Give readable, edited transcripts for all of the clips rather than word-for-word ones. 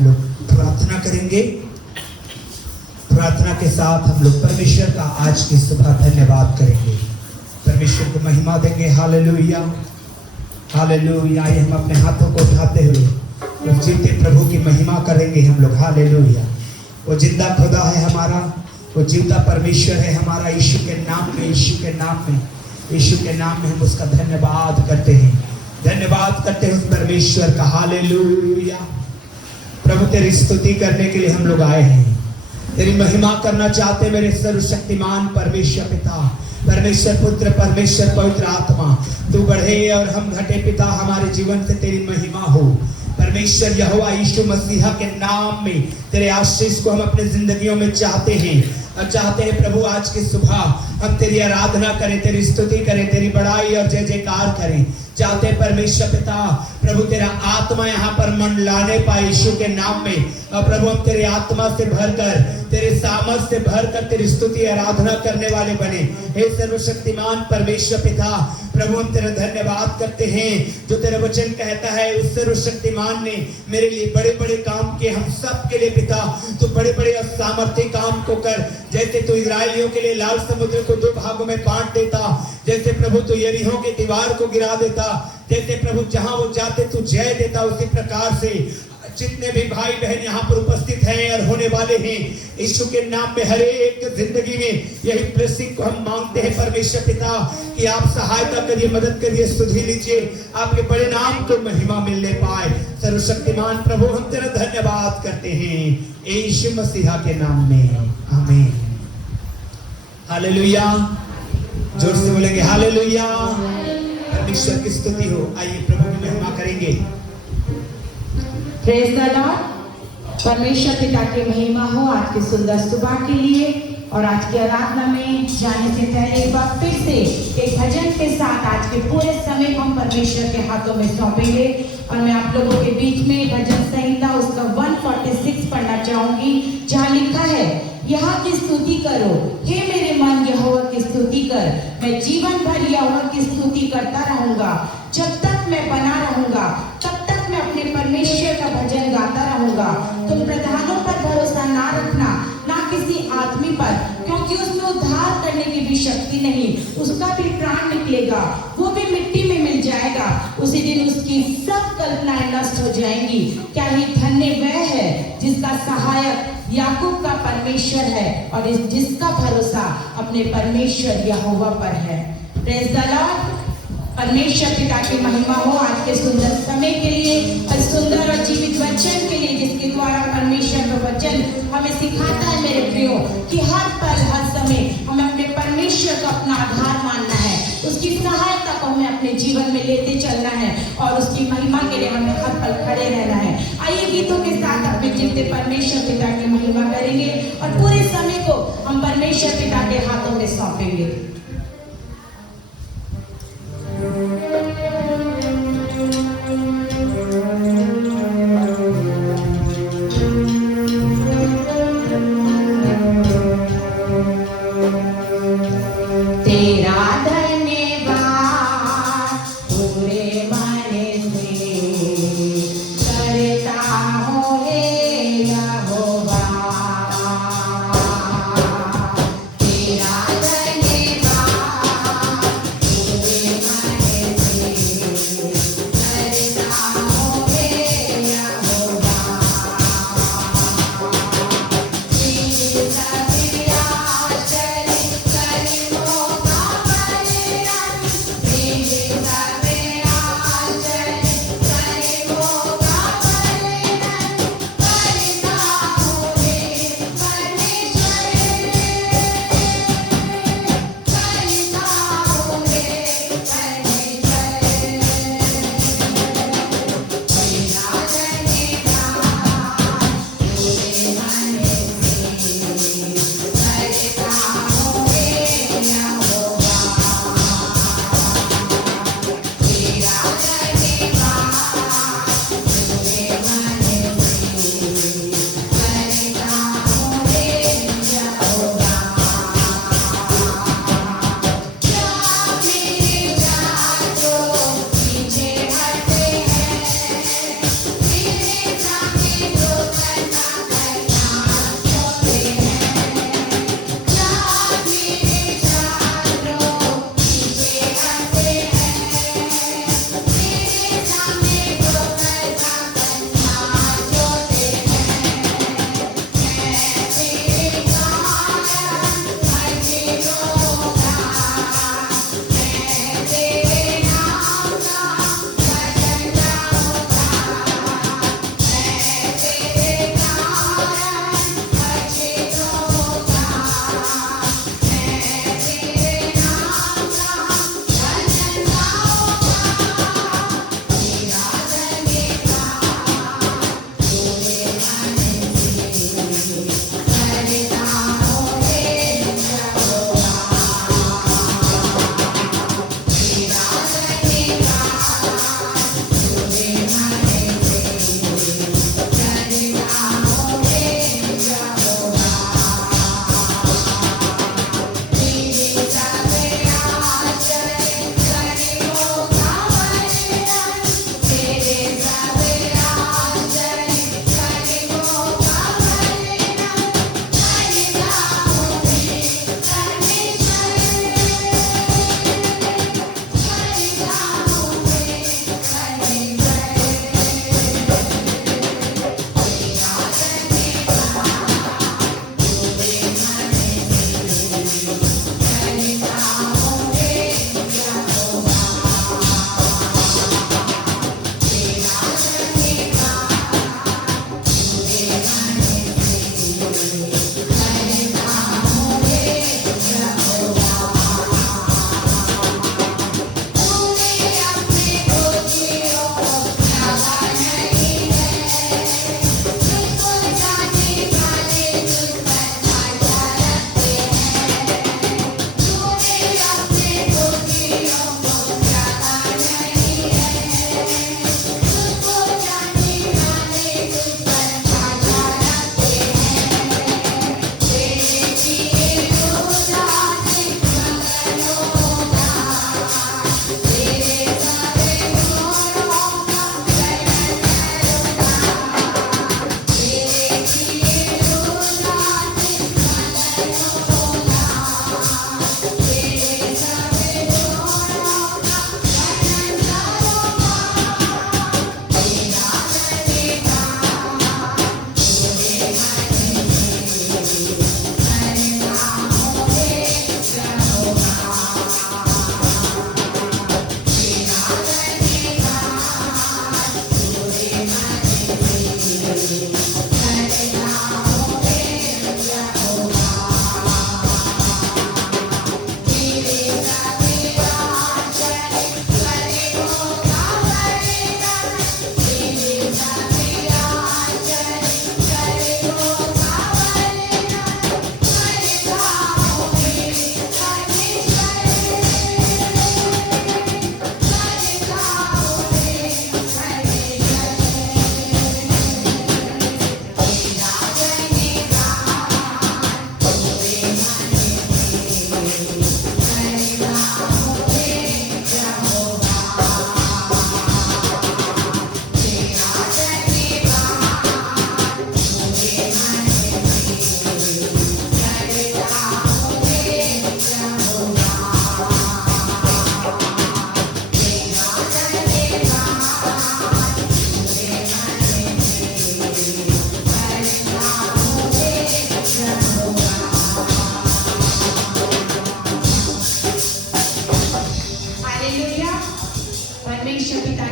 लोग प्रार्थना करेंगे। प्रार्थना के साथ हम लोग परमेश्वर का आज की सुबह धन्यवाद करेंगे, परमेश्वर को महिमा देंगे। Hallelujah, hallelujah. आइए हम अपने हाथों को उठाते हुए उस जीते प्रभु की महिमा करेंगे हम लोग। हालेलुया। वो जिंदा खुदा है हमारा, वो जीवता परमेश्वर है हमारा। यीशु के नाम में, यीशु के नाम में, यीशु के नाम में हम उसका धन्यवाद करते हैं, धन्यवाद करते हैं उस परमेश्वर का। हालेलुया। प्रभु तेरी स्तुति करने के लिए हम लोग आए हैं, तेरी महिमा करना चाहते हैं मेरे सर्वशक्तिमान परमेश्वर पिता, परमेश्वर पुत्र, परमेश्वर पवित्र आत्मा। तू बढ़े और हम घटे पिता, हमारे जीवन से तेरी महिमा हो। परमेश्वर यहोवा यीशु मसीहा के नाम में तेरे आशीष को हम अपने जिंदगियों में चाहते हैं और चाहते हैं प्रभु आज की सुबह हम तेरी आराधना करें, तेरी स्तुति करें, तेरी बड़ाई और जय जयकार करें। चाहते हैं परमेश्वर पिता प्रभु तेरा आत्मा यहाँ पर मंडलाने पाए यीशु के नाम में। और प्रभु हम तेरी आत्मा से भरकर, तेरे सामर्थ से भरकर तेरी स्तुति आराधना करने वाले बने। हे सर्वशक्तिमान परमेश्वर पिता, प्रभु हम तेरा धन्यवाद करते हैं जो तेरा वचन कहता है उस सर्वशक्तिमान ने मेरे लिए बड़े बड़े काम किए। हम सब के लिए पिता तू बड़े बड़े और सामर्थ्य काम को कर। जैसे तू इजरायलियों के लिए लाल समुद्र को दो भागों में बांट देता, जैसे प्रभु तू यरीहो की दीवार को गिरा देता, जैसे प्रभु जहां वो जाते तू जय देता, उसी प्रकार से जितने भी भाई बहन यहाँ पर उपस्थित हैं और होने वाले हैं यीशु के नाम में हर एक जिंदगी में यही ब्लेसिंग को हम मांगते हैं परमेश्वर पिता कि आप सहायता करिए, मदद करिए, सुधि लीजिए, आपके बड़े नाम को महिमा मिलने पाए। सर्वशक्तिमान प्रभु हम तेरा धन्यवाद करते हैं यीशु मसीहा के नाम में, आमीन। हालेलुया। जोर से बोलेंगे हालेलुया। परमेश्वर की स्तुति हो। आइए प्रभु की महिमा करेंगे। Praise the Lord. परमेश्वर पिता की महिमा हो आज की सुंदर सुबह के लिए। और आज की आराधना में जाने से पहले एक बार फिर से एक भजन के साथ आज के पूरे समय को हम परमेश्वर के हाथों में सौंपेंगे। और मैं आप लोगों के बीच में भजन संहिता उसका 146 पढ़ना चाहूंगी, जहाँ लिखा है, यहोवा की स्तुति करो, हे मेरे मन यहोवा की स्तुति कर। मैं जीवन भर यहोवा की स्तुति करता रहूंगा। जब तक मैं बना रहूंगा तब तक मैं अपने परमेश्वर का भजन गाता रहूंगा। तुम प्रधानों पर भरोसा ना रखना, ना किसी आदमी पर, क्योंकि उसमें उद्धार करने की भी शक्ति नहीं। उसका भी प्राण निकलेगा, वो भी मिट्टी में मिल जाएगा। उसी दिन उसकी सब कल्पनाएं नष्ट हो जाएंगी। क्या ही धन्य वह है जिसका सहायक याकूब का परमेश्वर है और जिसका भरोसा अपने परमेश्वर यहोवा पर है। Praise the Lord. परमेश्वर पिता की महिमा हो आज के सुंदर समय के लिए और सुंदर और जीवित वचन के लिए, जिसके द्वारा परमेश्वर का वचन हमें सिखाता है मेरे प्रियो कि हर पल हर समय हमें अपने परमेश्वर को अपना आधार मानना है, उसकी सहायता को हमें अपने जीवन में लेते चलना है और उसकी महिमा के लिए हमें हर पल खड़े रहना है। आइए गीतों के साथ अपने जीवते परमेश्वर पिता की महिमा करेंगे और पूरे समय को हम परमेश्वर पिता के हाथों में सौंपेंगे। तेरा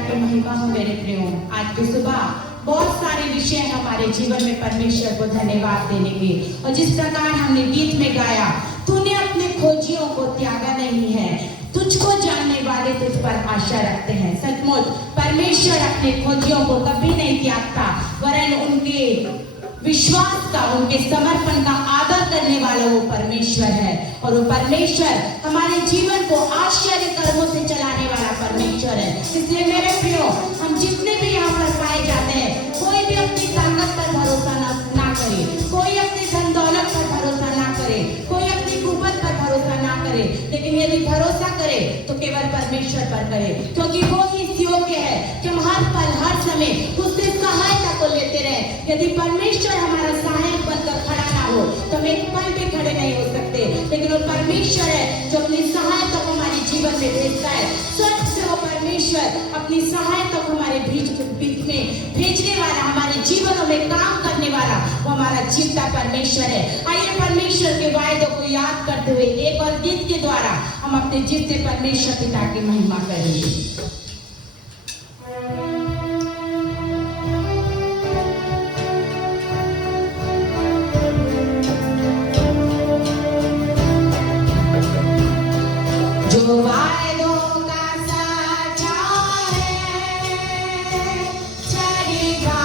की महिमा हो मेरे प्रियो। आज की सुबह बहुत सारे विषय हमारे जीवन में परमेश्वर को धन्यवाद देने के, और जिस प्रकार हमने गीत में गाया, तूने अपने खोजियों को त्यागा नहीं है, तुझको जानने वाले तुझ पर आशा रखते हैं। सचमुच परमेश्वर अपने खोजियों को कभी नहीं त्यागता, वरन उनके विश्वास का, उनके समर्पण का आदर करने वाला वो परमेश्वर है। और वो परमेश्वर हमारे जीवन को आश्चर्य कर्मों से चलाने वाला परमेश्वर है। इसलिए मेरे प्रियो, हम जितने भी यहाँ पर पाए जाते हैं, कोई भी अपनी ताकत पर भरोसा ना करे, कोई अपनी धन दौलत पर भरोसा ना करे, कोई अपनी कुवत पर भरोसा ना करे, लेकिन यदि भरोसा करे तो केवल परमेश्वर पर करे, क्योंकि वो ही इस योग्य है कि हम हर पल हर समय उससे सहायता को लेते रहे। यदि परमेश्वर हमारा सहायक बनकर खड़ा ना हो तो हम एक पल भी खड़े नहीं हो सकते, लेकिन वो परमेश्वर है जो अपनी सहायता को हमारे जीवन में भेजता है। स्वर्ग से वो परमेश्वर अपनी सहायता को हमारे बीच में भेजने वाला, हमारे जीवनों में काम करने वाला, वो हमारा जीवता परमेश्वर है। आइए परमेश्वर के वायदों को याद करते हुए एक और गीत के द्वारा हम अपने जीवते परमेश्वर पिता की महिमा करेंगे। Chariva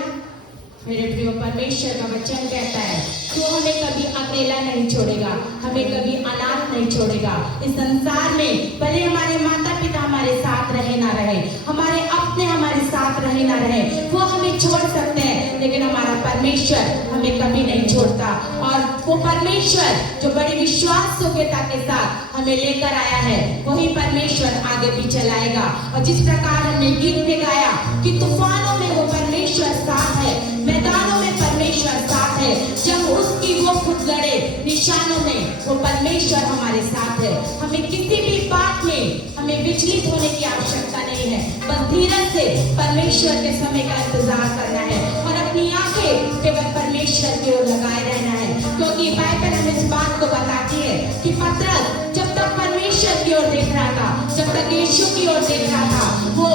hallelujah. मेरे प्रियो, परमेश्वर का वचन कहता है तू हमें कभी अकेला नहीं छोड़ेगा, हमें कभी अनाथ नहीं छोड़ेगा। इस संसार में भले हमारे माता पिता हमारे साथ रहे ना रहे, हमारे अपने हमारे साथ रहे ना रहे, वो हमें छोड़ सकते हैं, लेकिन हमारा परमेश्वर हमें कभी नहीं छोड़ता। और वो परमेश्वर जो बड़ी विश्वास योग्यता के साथ हमें लेकर आया है, वही परमेश्वर आगे भी चलाएगा। और जिस प्रकार हमने गीत में गाया कि तूफानों में वो परमेश्वर साथ है, मैदानों में परमेश्वर साथ है, जब उसकी वो खुद लड़े निशानों में वो परमेश्वर हमारे साथ है। हमें किसी भी बात में हमें विचलित होने की आवश्यकता नहीं है, बस धीरज से परमेश्वर के समय का इंतजार करना है और अपनी आंखें केवल परमेश्वर की ओर लगाए रहना है। क्योंकि बाइबल हमें इस बात को बताती है कि पतरस जब तक परमेश्वर की ओर देख रहा था, जब तक यीशु की ओर देख रहा था, वो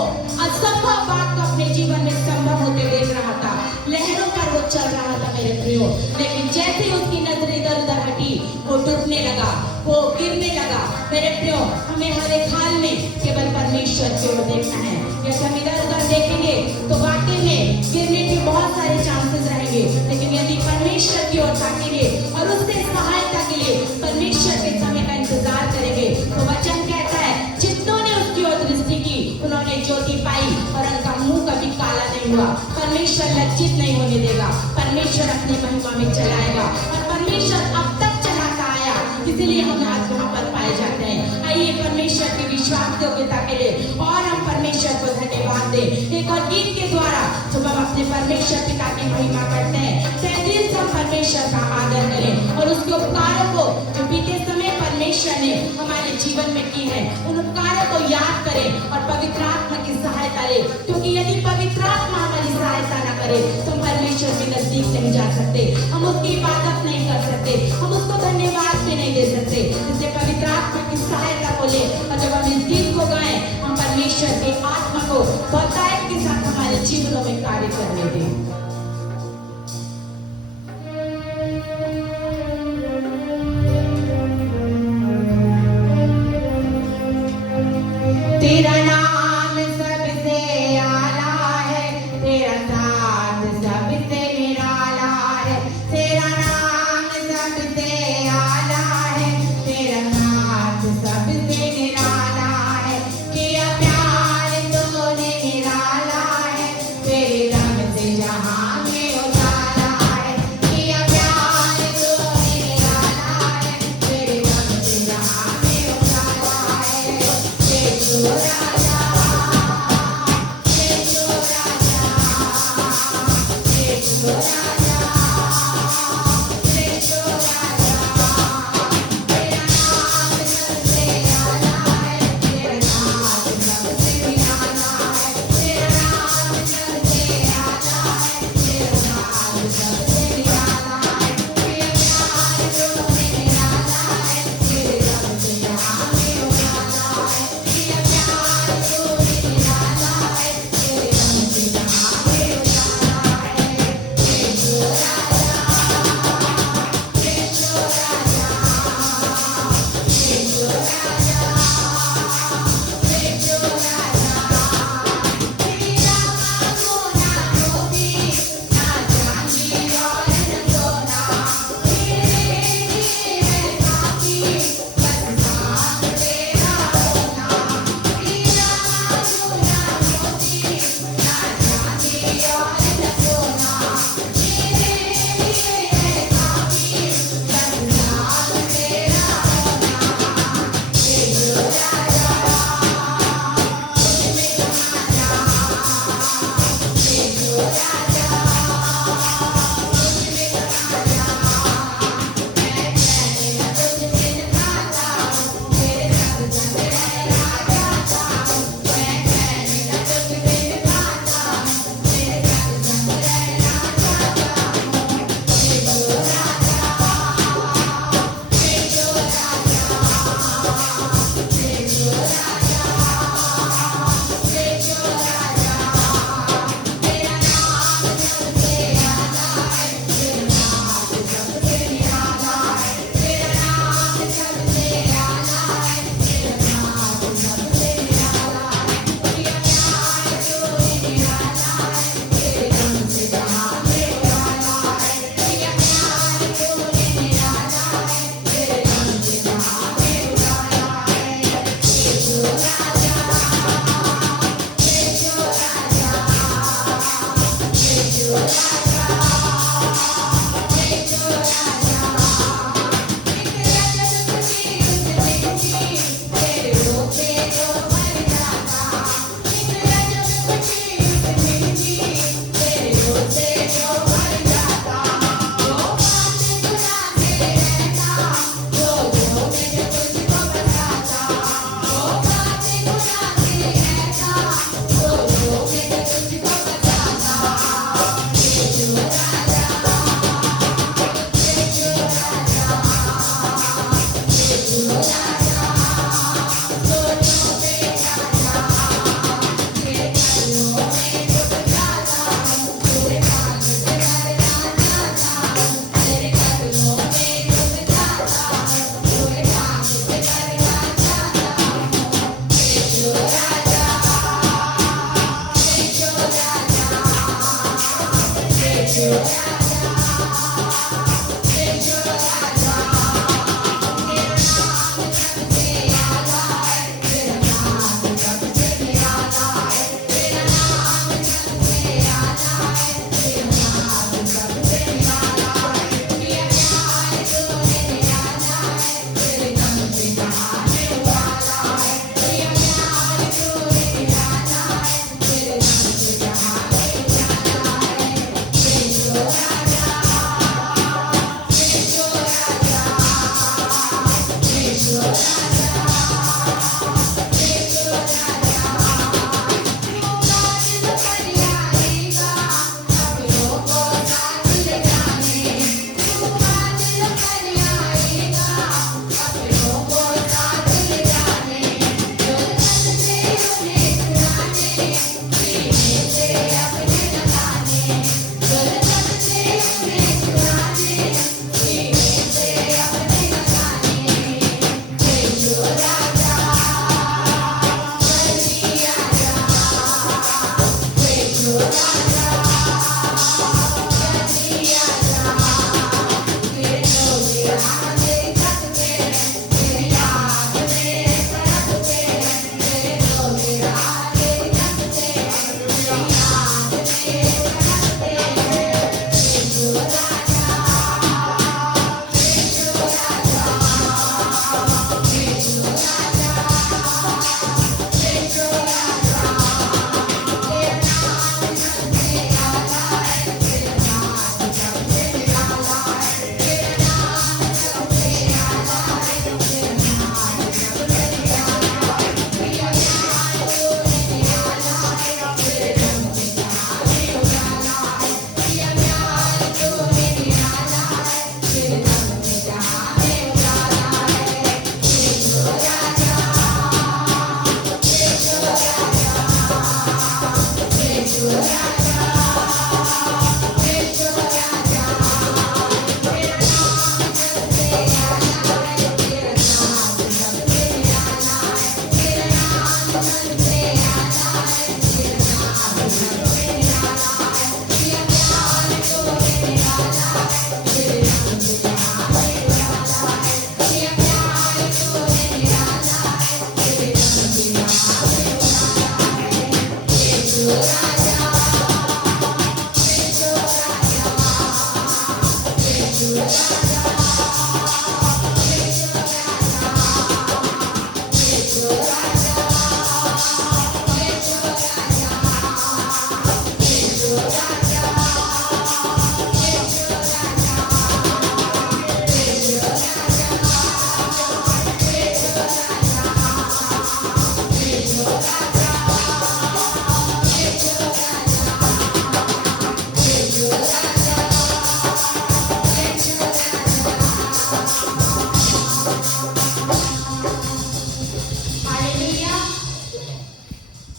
असंभव बात को अपने जीवन में संभव होते देख रहा था। लहरों पर वो चल रहा था मेरे प्रियो, लेकिन जैसे उसकी नजर इधर उधर हटी, वो डूबने लगा, वो गिरने लगा। मेरे प्रियो, हमें हर एक हाल में केवल परमेश्वर की ओर देखना है। यदि हम इधर उधर देखेंगे तो वाकई में गिरने के बहुत सारे चांसेस रहेंगे, लेकिन यदि परमेश्वर की ओर ताकेंगे और उससे सहायता के लिए परमेश्वर के समय का इंतजार करेंगे, तो वचन कहता है जितनों ने उसकी ओर दृष्टि की उन्होंने ज्योति पाई और उनका मुंह कभी काला नहीं हुआ। परमेश्वर लज्जित नहीं होने देगा, परमेश्वर अपनी महिमा में चलाएगा और परमेश्वर अब तक चलाता आया, इसीलिए हम आज वहां पर पाए जाते हैं। आइए परमेश्वर की विश्वास योग्यता के लिए और हम परमेश्वर को धन्यवाद दें एक और गीत के द्वारा, जब हम अपने परमेश्वर पिता की महिमा करते हैं, तहे दिल से हम परमेश्वर का आदर करें और उसके उपकारों को जो बीते समय परमेश्वर ने हमारे जीवन में की है, उन उपकारों को याद करें और पवित्र आत्मा की सहायता ले। क्योंकि यदि पवित्र आत्मा हमारी सहायता न करे तो हम परमेश्वर के नजदीक नहीं जा सकते, हम उसकी इबादत नहीं कर सकते, हम उसको धन्यवाद भी नहीं दे सकते। इसलिए पवित्र आत्मा की सहायता को ले और जब हम इस गीत को गाएं, हम परमेश्वर की आत्मा को बहुतायत के साथ हमारे जीवनों में कार्य करने दें। तेरा नाम सबसे आला है, तेरा साथ सबसे निराला है। तेरा नाम सबसे आला है, तेरा साथ सबसे निराला है। किया प्यार तूने निराला है, तेरे रंग से जहां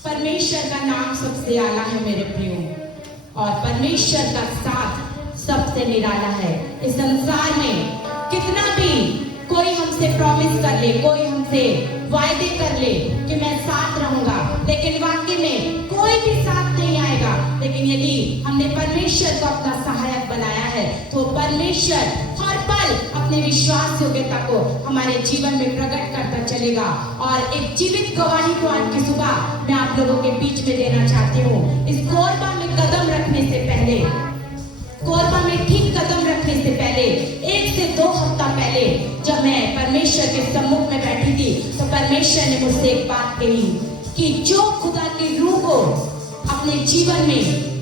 परमेश्वर का नाम सबसे आला है मेरे प्रियो, और परमेश्वर का साथ सबसे निराला है। इस संसार में कितना भी कोई हमसे प्रॉमिस कर ले, कोई हमसे वायदे कर ले कि मैं साथ रहूंगा, लेकिन वाकई में कोई भी साथ नहीं आएगा। लेकिन यदि हमने परमेश्वर को अपना सहायक बनाया है तो परमेश्वर हर पल अपने विश्वास योग्यता को हमारे जीवन में प्रकट करता चलेगा। और एक जीवित गवाही को आज की सुबह मैं आप लोगों के बीच में देना चाहती हूँ। इस कोरबा में कदम रखने से पहले में ठीक कदम रखने से पहले 1 से 2 हफ्ता पहले जब मैं परमेश्वर के सम्मुख में बैठी थी तो परमेश्वर ने मुझसे एक बात कही कि जो खुदा की रूह को अपने जीवन में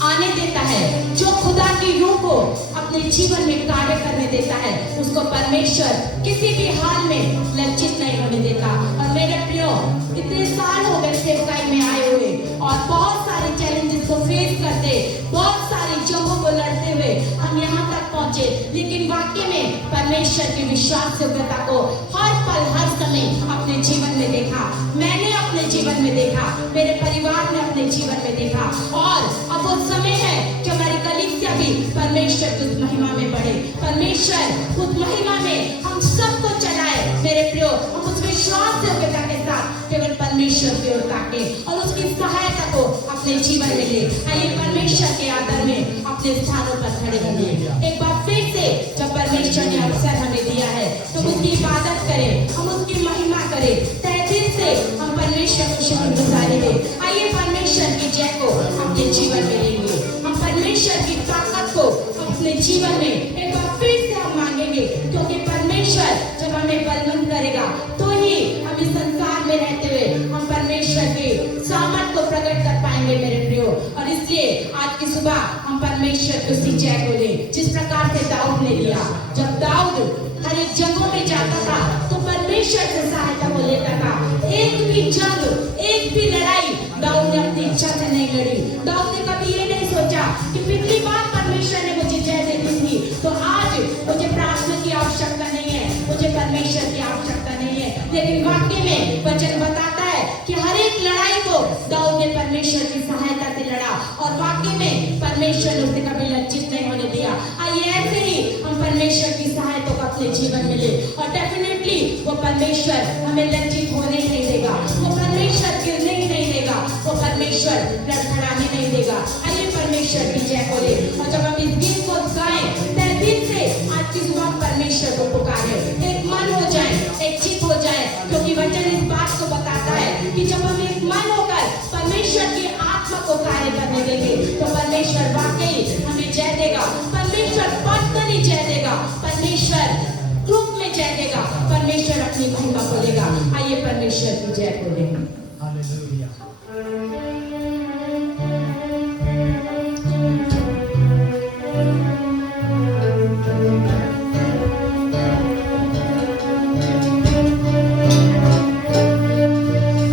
आने देता है, जो खुदा की रूह को अपने जीवन में कार्य करने देता है, उसको परमेश्वर किसी भी हाल में लज्जित नहीं होने देता। और मेरे प्रियो, इतने साल हो गए सेवकाई में आए हुए और बहुत सारे चैलेंजेस को फेस करते, बहुत सारी जंगों को लड़ते हुए हम यहाँ तक पहुंचे, लेकिन वाकई में परमेश्वर की विश्वास योग्यता को हर पल हर समय अपने जीवन में देखा। मैंने अपने जीवन में देखा, मेरे परिवार ने अपने जीवन में देखा। और अब वो समय है कि हमारी कलीसिया भी परमेश्वर की उस महिमा में बढ़े, परमेश्वर उस महिमा में हम सबको चलाए। मेरे प्रियो, हम उस विश्वास योग्यता के साथ केवल परमेश्वर की ओर ताकें और उसकी सहायता को अपने जीवन में ले। आइए परमेश्वर के आदर में अपने स्थानों पर खड़े होंगे। एक बार फिर से जब परमेश्वर ने अवसर हमें दिया है तो उसकी इबादत करें, हम उसकी महिमा करें, तहे दिल से हम परमेश्वर को शुक्रगुजारी दें। आइए परमेश्वर की जय को अपने जीवन में लेंगे, हम परमेश्वर की ताकत को अपने जीवन में एक बार फिर से हम मांगेंगे, क्योंकि परमेश्वर जब हमें बलवंत करेगा तो ही हम इस संसार में रहते हुए हम परमेश्वर के सामर्थ को प्रकट कर पाएंगे मेरे प्रियो। और इसलिए आज की सुबह हम परमेश्वर की उसी जय को लें जिस प्रकार से दाऊद ने लिया। जब दाऊद हर एक जगहों में जाता था तो परमेश्वर से सहायता को लेता था। एक भी जंग, एक भी लड़ाई दाऊद ने अपनी इच्छा से नहीं लड़ी। दाऊद ने कभी ये नहीं सोचा कि पिछली बार परमेश्वर ने मुझे जय दे दी थी तो आज मुझे प्रार्थना की आवश्यकता नहीं है, मुझे परमेश्वर की आवश्यकता नहीं है। लेकिन वाकई में वचन बताता है कि हर एक लड़ाई को दाऊद ने परमेश्वर की सहायता से लड़ा और वाकई में परमेश्वर ने उसे कभी लज्जित नहीं होने दिया। आइए ऐसे ही हम परमेश्वर की सहायता को अपने जीवन में ले और डेफिनेटली वो परमेश्वर हमें लज्जित होने ही नहीं देगा, वो परमेश्वर गिरने ही नहीं देगा, वो परमेश्वर लड़खड़ाने नहीं देगा। आइए परमेश्वर की जय को ले और जब हम इस गीत को गाएं तहे दिल से आज की सुबह परमेश्वर को पुकारे, एक मन हो जाए, एक चित हो जाए, क्योंकि वचन इस बात को बताता है कि जब हम एक मन होकर परमेश्वर की आत्मा को कार्य करने देंगे तो परमेश्वर वाकई हमें जय देगा, परमेश्वर पर्सनली जय देगा, परमेश्वर ग्रुप में जय देगा, परमेश्वर अपनी महिमा को देगा। आइए परमेश्वर की जय को दें। हालेलुया।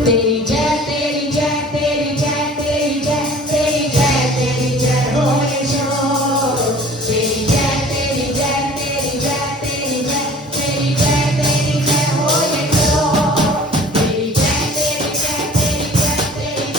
तेरी जय तेरी जय तेरी जय तेरी जय तेरी जय तेरी जय हो यीशु। तेरी जय तेरी जय तेरी जय तेरी जय तेरी जय तेरी जय हो यीशु। तेरी जय तेरी जय तेरी जय तेरी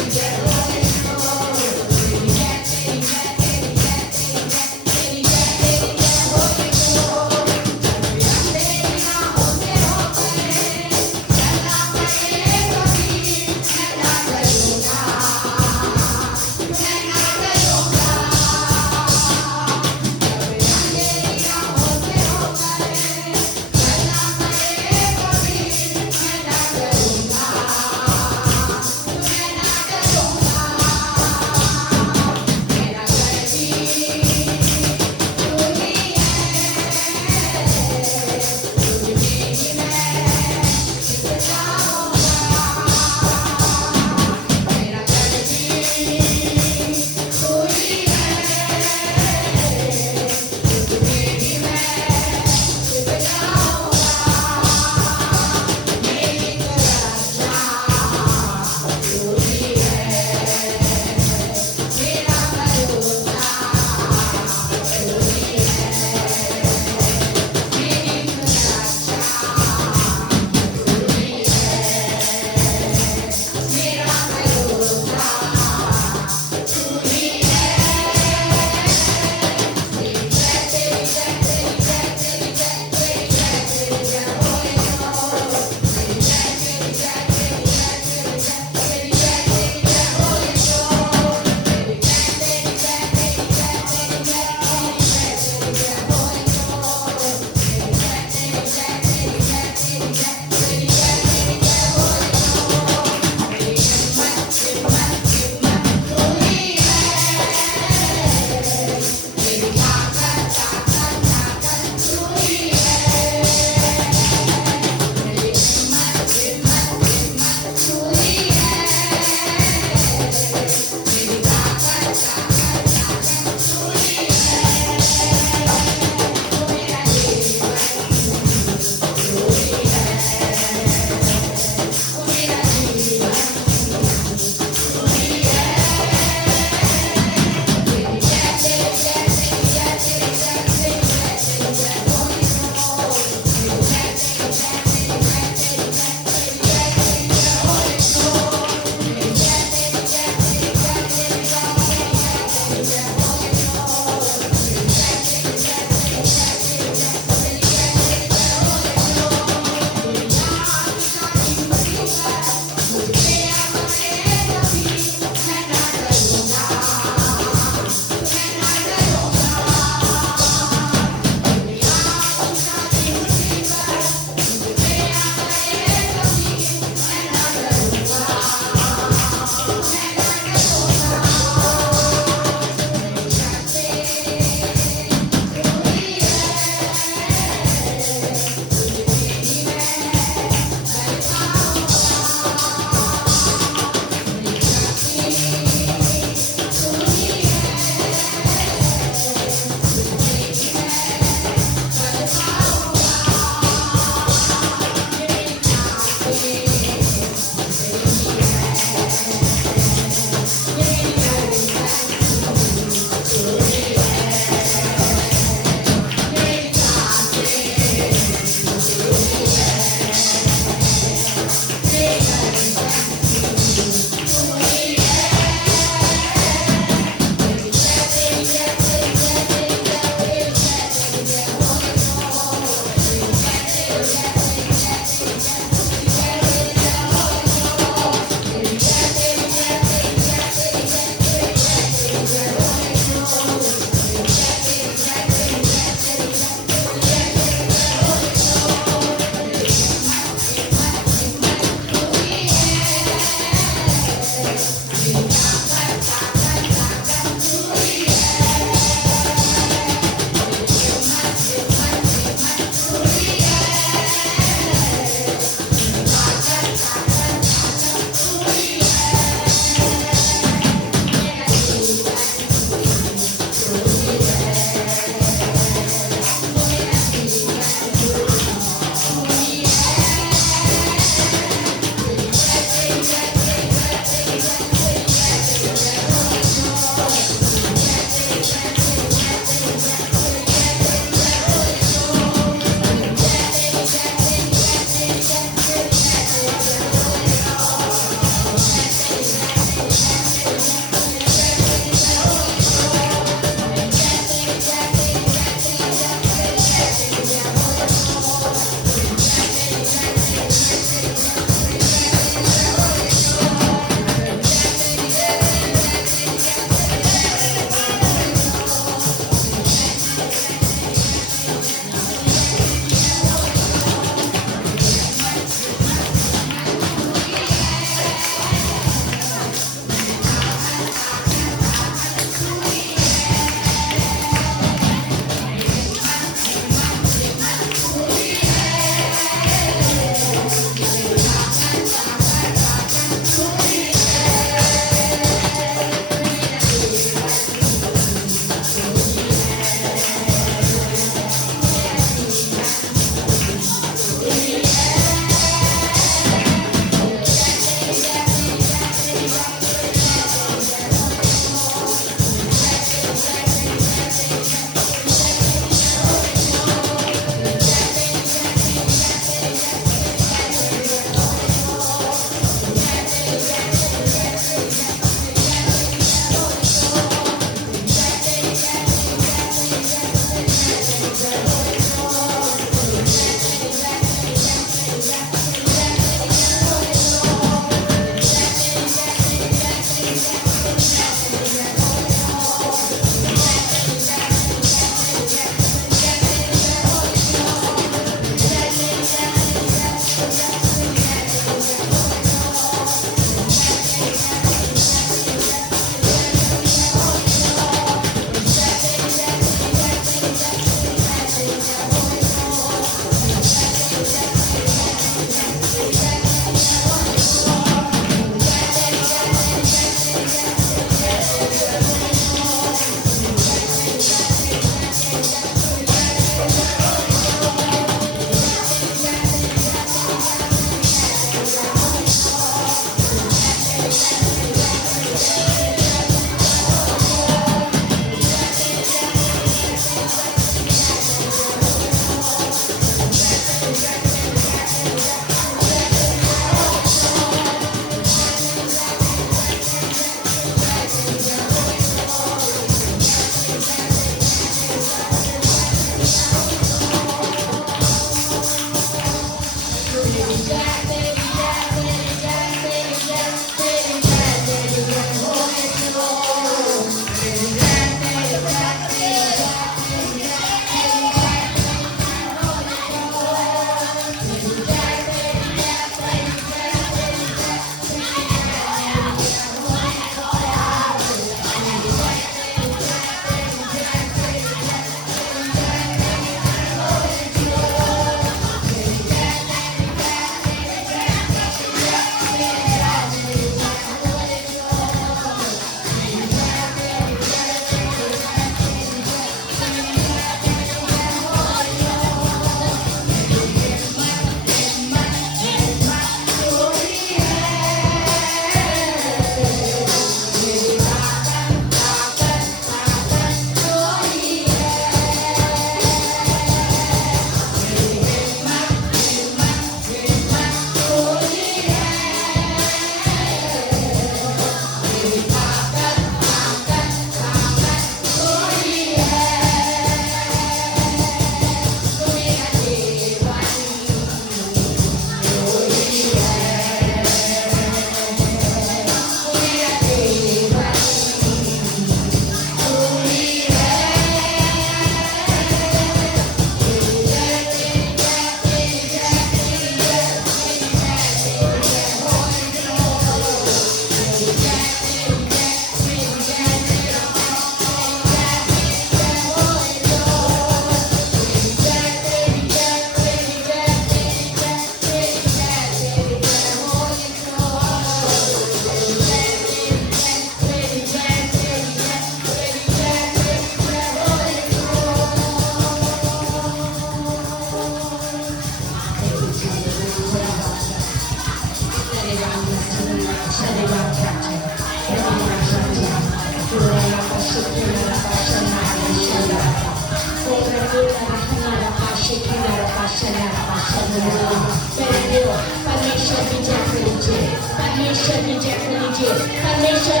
परमेश्वर की जय कीजिए, परमेश्वर की जय कीजिए, परमेश्वर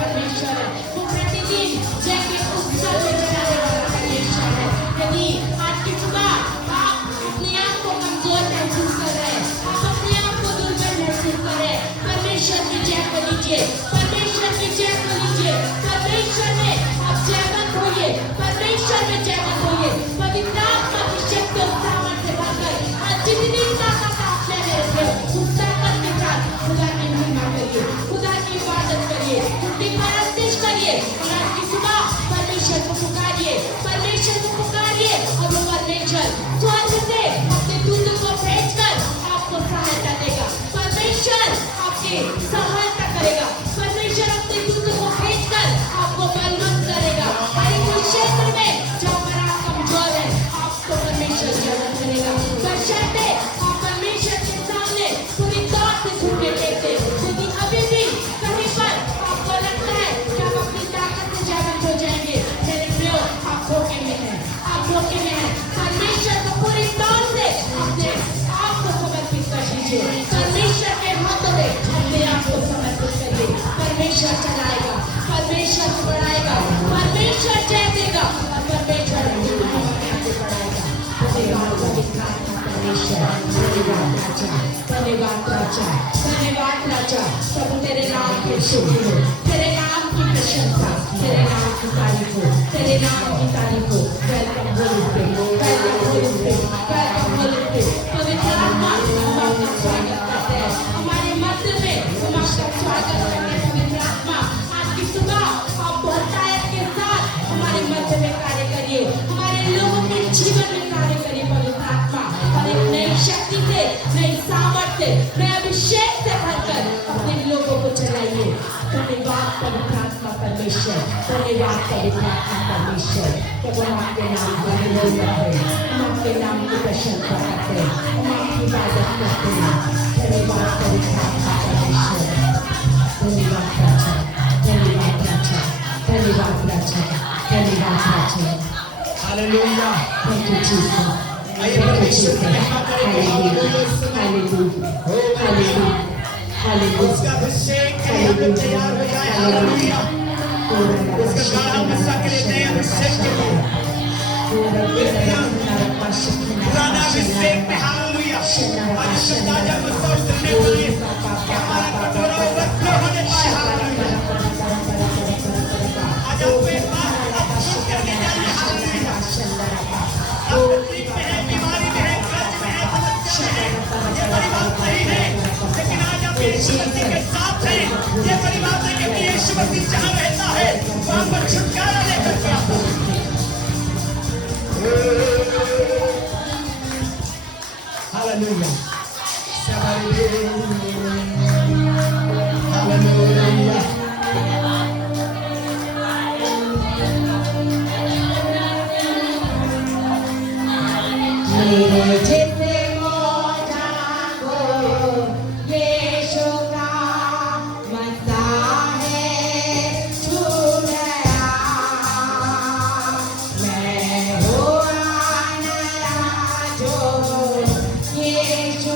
परमेश्वर है, वो प्रतिदिन जय के उत्सव में चलाने वाला परमेश्वर है। यदि आज की सुबह आप अपने आप को कमजोर महसूस कर रहे हैं, आप अपने आप को दुर्बल महसूस कर रहे हैं, परमेश्वर की जय कीजिए, परमेश्वर की जय कीजिए, परमेश्वर में आप जयवंत होइए, परमेश्वर में जयवंत होइए, पवित्र आत्मा की शक्ति और सामर्थ्य भरकर आज जितनी ताकत आप ले रहे थे उस ताकत के साथ खुदा की महिमा करिए, खुदा की इबादत करिए, उसकी परस्तिश करिए और आज की सुबह परमेश्वर को पुकारिए, परमेश्वर को पुकारिए और वो परमेश्वर स्वर्ग से अपने दूत को भेजकर आपको सहायता देगा, परमेश्वर आपकी सहायता करेगा, परमेश्वर अपने दूत को भेजकर आपको बलवंत करेगा। हर एक क्षेत्र में जहाँ पर आप कमजोर हैं आपको परमेश्वर जयवंत करेगा। बशर्ते आप परमेश्वर के सामने पूरी तौर से झुकने देते, यदि अभी भी कहीं पर आपको लगता है कि आप अपनी ताकत से जयवंत हो जाएंगे, मेरे प्रियो आप धोखे में हैं, आप धोखे में हैं। परमेश्वर को पूरी तौर से अपने आप को समर्पित कर दीजिए, परमेश्वर के हाथों में अपने आप को समर्पित करिए। परमेश्वर चलाएगा, परमेश्वर को बढ़ाएगा, परमेश्वर जय देगा और परमेश्वर आगे बढ़ाएगा। धन्यवाद परमेश्वर, धन्यवाद राजा, धन्यवाद राजा, धन्यवाद राजा। प्रभु तेरे नाम की स्तुति हो, तेरे नाम की प्रशंसा, तेरे नाम की तारीफ हो, तेरे नाम की तारीफ हो। Welcome Holi spirit, welcome Holi spirit, welcome Holi spirit. पवित्र आत्मा हम आपका स्वागत करते हैं हमारे मध्य में, हम आपका स्वागत करते हैं पवित्र आत्मा। आज की सुबह आप बहुतायत के साथ हमारे मध्य में कार्य करिए, हमारे लोगों के जीवन में कार्य करिए पवित्र आत्मा, और एक नई शक्ति से, नई सामर्थ्य, नए अभिषेक से भरकर अपने लोगों को चलाइए। धन्यवाद पवित्र आत्मा परमेश्वर, धन्यवाद पवित्र आत्मा परमेश्वर। प्रभु हम आपके नाम को हालेलुया है, हम आपके नाम की प्रशंसा करते हैं, हम आपकी इबादत करते हैं। धन्यवाद पवित्र आत्मा परमेश्वर, धन्यवाद राजा, धन्यवाद राजा, धन्यवाद राजा, धन्यवाद राजा। हालेलुया। Thank you Jesus, आइए thank you परमेश्वर की Jesus, महिमा करेंगे। hallelujah, hallelujah, hallelujah, hallelujah, उसका अभिषेक के लिए हम लोग तैयार हो जाए। हालेलुया। उसका गाढ़ा मस्सा के लिए नए अभिषेक के लिए पुराना अभिषेक में हालेलुया। आज उसका ताजा मस्सा उतरने वाले हमारा कटोरा ओवरफ्लो होने पाए। हालेलुया। आज आपको एक बात अफसोस करने जा रहे हैं। हालेलुया। आप तकलीफ में हैं, बीमारी में हैं, कर्ज में हैं, समस्या में हैं, ये बड़ी बात नहीं है, लेकिन आज आप यीशु मसीह के साथ हैं। ये बड़ी बात है कि यीशु मसीह जहाँ रहता है वहाँ पर छुटकारा लेकर के आता है। हालेलुया। हालेलुया। मेरे जितने मोजा को यीशु का मस्सा है छू गया, मैं हुआ नया जो यीशु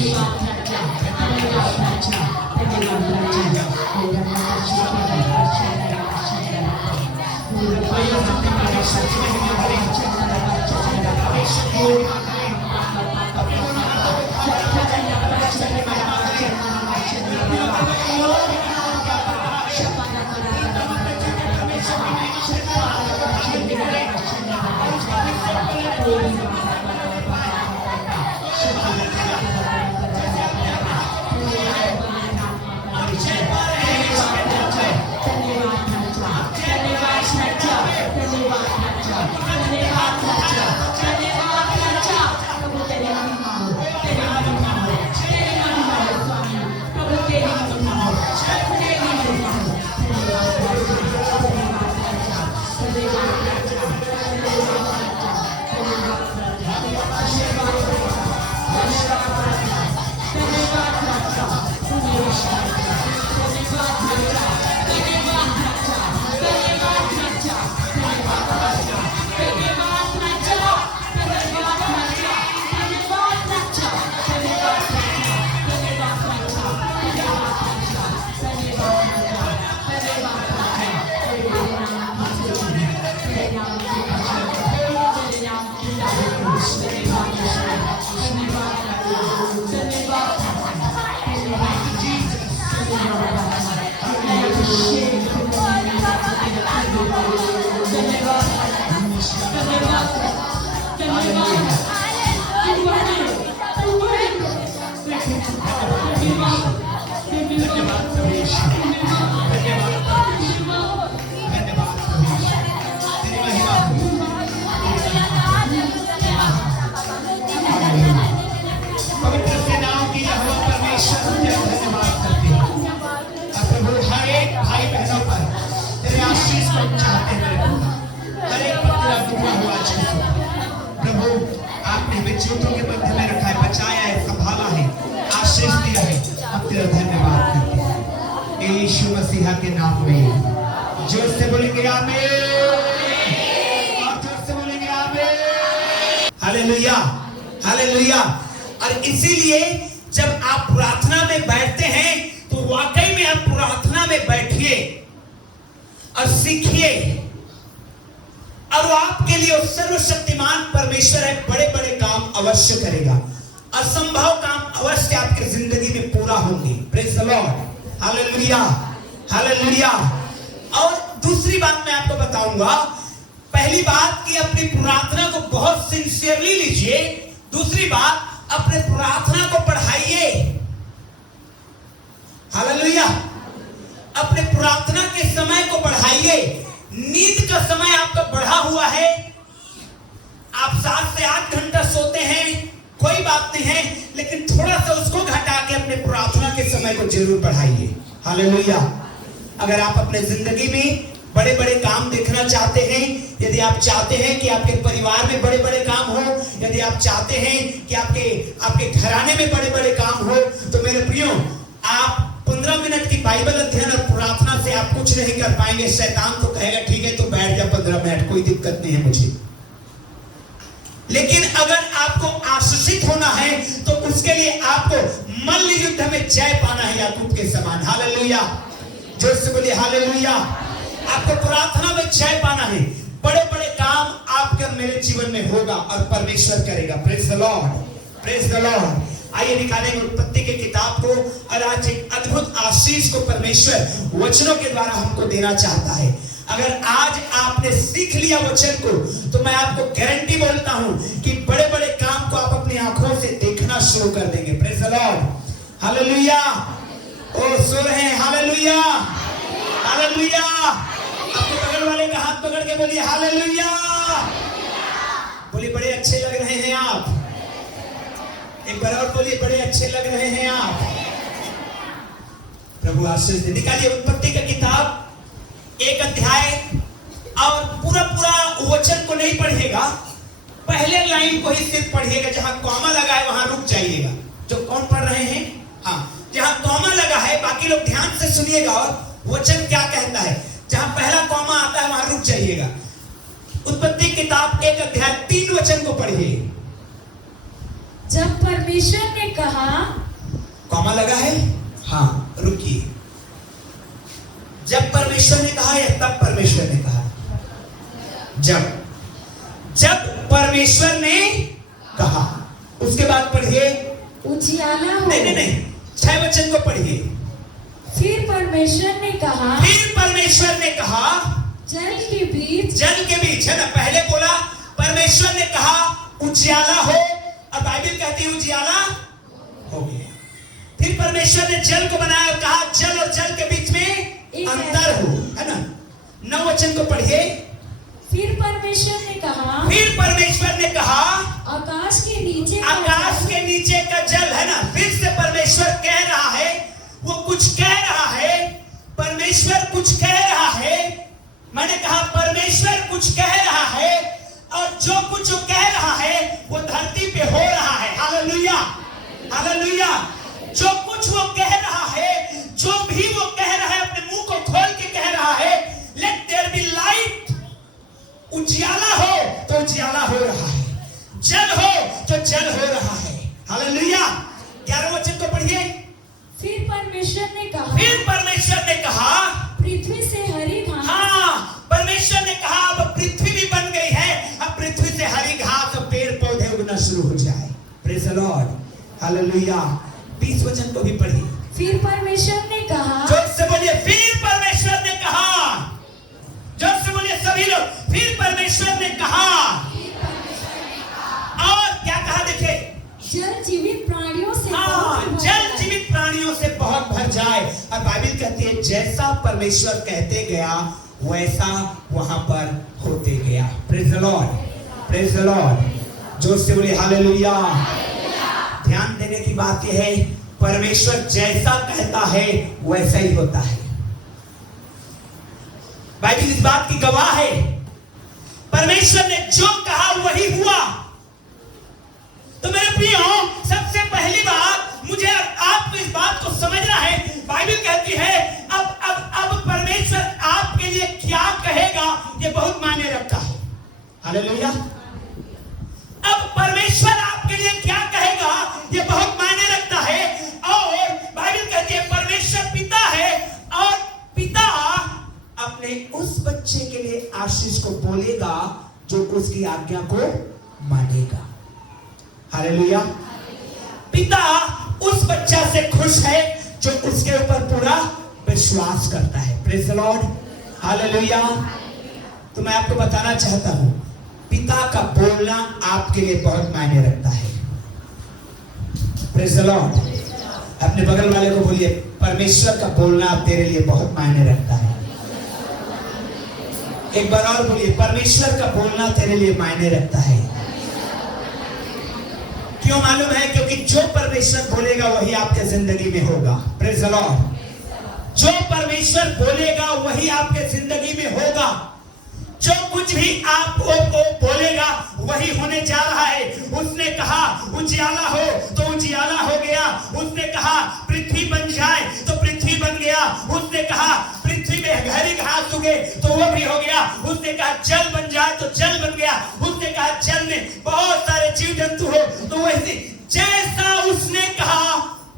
धन्यवाद राजा, धन्यवाद राजा, धन्यवाद राजा। मेरा ज्योतों के मध्य में रखा है, बचाया है, संभाला है, आशीष दिया है। अब तेरा धन्यवाद करते हैं यीशु मसीहा के नाम में। जोर से बोलेंगे आमीन, और जोर से बोलेंगे आमीन। Hallelujah, hallelujah. और इसीलिए जब आप प्रार्थना में बैठते हैं तो वाकई में आप प्रार्थना में बैठिए और सीखिए, और वो आपके लिए सर्वशक्तिमान परमेश्वर है, बड़े बड़े काम अवश्य करेगा, असंभव काम अवश्य आपकी जिंदगी में पूरा होंगे। Praise the lord, hallelujah, hallelujah. और दूसरी बात मैं आपको बताऊंगा, पहली बात कि अपनी प्रार्थना को बहुत सिंसियरली लीजिए, दूसरी बात अपने प्रार्थना को बढ़ाइए। हालेलुया, अपने प्रार्थना के समय को बढ़ाइए। नींद का समय आपका बढ़ा हुआ है, आप 7 से 8 घंटा सोते हैं, कोई बात नहीं है, लेकिन थोड़ा सा उसको घटा के अपने प्रार्थना के समय को जरूर बढ़ाइए। हालेलुया। अगर आप अपने जिंदगी में बड़े बड़े काम देखना चाहते हैं, यदि आप चाहते हैं कि आपके परिवार में बड़े बड़े काम हो, यदि आप चाहते हैं कि आपके घराने में बड़े बड़े काम हो, तो मेरे प्रियो, आप 15 मिनट की बाइबल अध्ययन और प्रार्थना से आप कुछ नहीं कर पाएंगे। शैतान तो कहेगा ठीक है तो बैठ जा 15 मिनट, कोई दिक्कत नहीं है मुझे। लेकिन अगर आपको आशीषित होना है तो उसके लिए आपको मल्ल युद्ध में जय पाना है, याकूब के समान। हालेलुया, जोर से बोलिए हालेलुया। आपको प्रार्थना में जय पाना है, बड़े बड़े काम आपके मेरे जीवन में होगा और परमेश्वर करेगा। Praise the Lord, praise the Lord. आइए निकालेंगे उत्पत्ति की किताब को, और आज एक अद्भुत आशीष को परमेश्वर वचनों के द्वारा हमको देना चाहता है। अगर आज आपने सीख लिया वचन को, तो मैं आपको गारंटी बोलता हूं कि बड़े बड़े काम को आप अपनी आंखों से देखना शुरू कर देंगे। Praise the lord, hallelujah. ओ सो रहे हैं, हालेलुया, हालेलुया। अपने बगल वाले का हाथ पकड़ के बोलिए हालेलुया। बोलिए बड़े अच्छे लग रहे हैं आप। एक बार और बोलिए बड़े अच्छे लग रहे हैं आप। प्रभु आशीष दे। निकालिए उत्पत्ति का किताब 1 अध्याय, और पूरा वचन को नहीं पढ़िएगा, पहले लाइन को ही सिर्फ पढ़िएगा। जहां कॉमा लगा है वहां रुक जाइएगा। जो कौन पढ़ रहे हैं, हाँ, जहां कॉमा लगा है बाकी लोग ध्यान से सुनिएगा और वचन क्या कहता है। जहां पहला कॉमा आता है वहां रुक जाइएगा। उत्पत्ति किताब 1 अध्याय 3 वचन को पढ़िए। जब परमेश्वर ने कहा, कॉमा लगा है, हाँ रुकिए। जब परमेश्वर ने कहा या तब परमेश्वर ने कहा? जब परमेश्वर ने कहा। उसके बाद पढ़िए, उजियाला हो। नहीं 6 वचन को पढ़िए। फिर परमेश्वर ने कहा, जल के बीच, है ना। पहले बोला परमेश्वर ने कहा उजियाला हो, और बाइबल कहती है उजियाला हो गया। फिर परमेश्वर ने जल को बनाया और कहा जल और जल के बीच में अंतर हो, है ना। 9 वचन को पढ़िए। फिर परमेश्वर ने कहा, आकाश के नीचे का जल, है ना। फिर से परमेश्वर कह रहा है, वो कुछ कह रहा है, परमेश्वर कुछ कह रहा है। मैंने कहा परमेश्वर कुछ कह रहा है, और जो कुछ वो कह रहा है वो धरती पे हो रहा है। Hallelujah, hallelujah. जो कुछ वो कह रहा है, जो भी वो कह रहा है, अपने मुंह को खोल के कह रहा है, लेट देयर बी लाइट। उजियाला हो तो उजियाला हो रहा है, जल हो तो जल हो रहा है। हालेलुया। 11 वचन को पढ़िए। फिर परमेश्वर ने कहा, पृथ्वी से हरी घास। हाँ, परमेश्वर ने कहा अब पृथ्वी भी बन गई है, अब पृथ्वी से हरी घास और पेड़ पौधे उगना शुरू हो जाए। Praise the lord, hallelujah. 20 वचन को भी पढ़िए। फिर परमेश्वर ने कहा, जोर से बोलिए, फिर परमेश्वर ने कहा। जोर से बोलिए सभी लोग, फिर परमेश्वर ने कहा। और क्या कहा देखे? जल जीवित प्राणियों से, जल जीवित प्राणियों से बहुत भर जाए। और बाइबल कहती है जैसा परमेश्वर कहते गया वैसा वहां पर होते गया। Praise the Lord, praise the Lord. जोर से बोलिए हालेलुया। ध्यान देने की बात यह है, परमेश्वर जैसा कहता है वैसा ही होता है। बाइबल इस बात की गवाह है, परमेश्वर ने जो कहा वही हुआ। तो मेरे प्रियो, सबसे पहली बात मुझे आपको इस बात को समझना है, बाइबल कहती है अब परमेश्वर आपके लिए क्या कहेगा ये बहुत मायने रखता है। हालेलुया। अब परमेश्वर आपके लिए क्या कहेगा ये बहुत मायने रखता है। और बाइबल कहती है परमेश्वर पिता है, और पिता अपने उस बच्चे के लिए आशीष को बोलेगा जो उसकी आज्ञा को मानेगा। हालेलुया। पिता उस बच्चा से खुश है जो उसके ऊपर पूरा विश्वास करता है। Praise the lord, hallelujah. तो मैं आपको बताना चाहता हूं, पिता का बोलना आपके लिए बहुत मायने रखता है। Praise the Lord. अपने बगल वाले को बोलिए, परमेश्वर का बोलना तेरे लिए बहुत मायने रखता है। एक बार और बोलिए, परमेश्वर का बोलना तेरे लिए मायने रखता है। क्यों मालूम है? क्योंकि जो परमेश्वर बोलेगा वही आपके जिंदगी में होगा। Praise the Lord. जो परमेश्वर बोलेगा वही आपके जिंदगी में होगा। जो कुछ भी आपको बोलेगा वही होने जा रहा है। उसने कहा उजियाला हो तो उजियाला हो गया। उसने कहा पृथ्वी बन जाए तो पृथ्वी बन गया। उसने कहा पृथ्वी में हरी घास उगे तो वो भी हो गया। उसने कहा जल बन जाए तो जल बन गया। उसने कहा जल में बहुत सारे जीव जंतु हो तो वैसे जैसा उसने कहा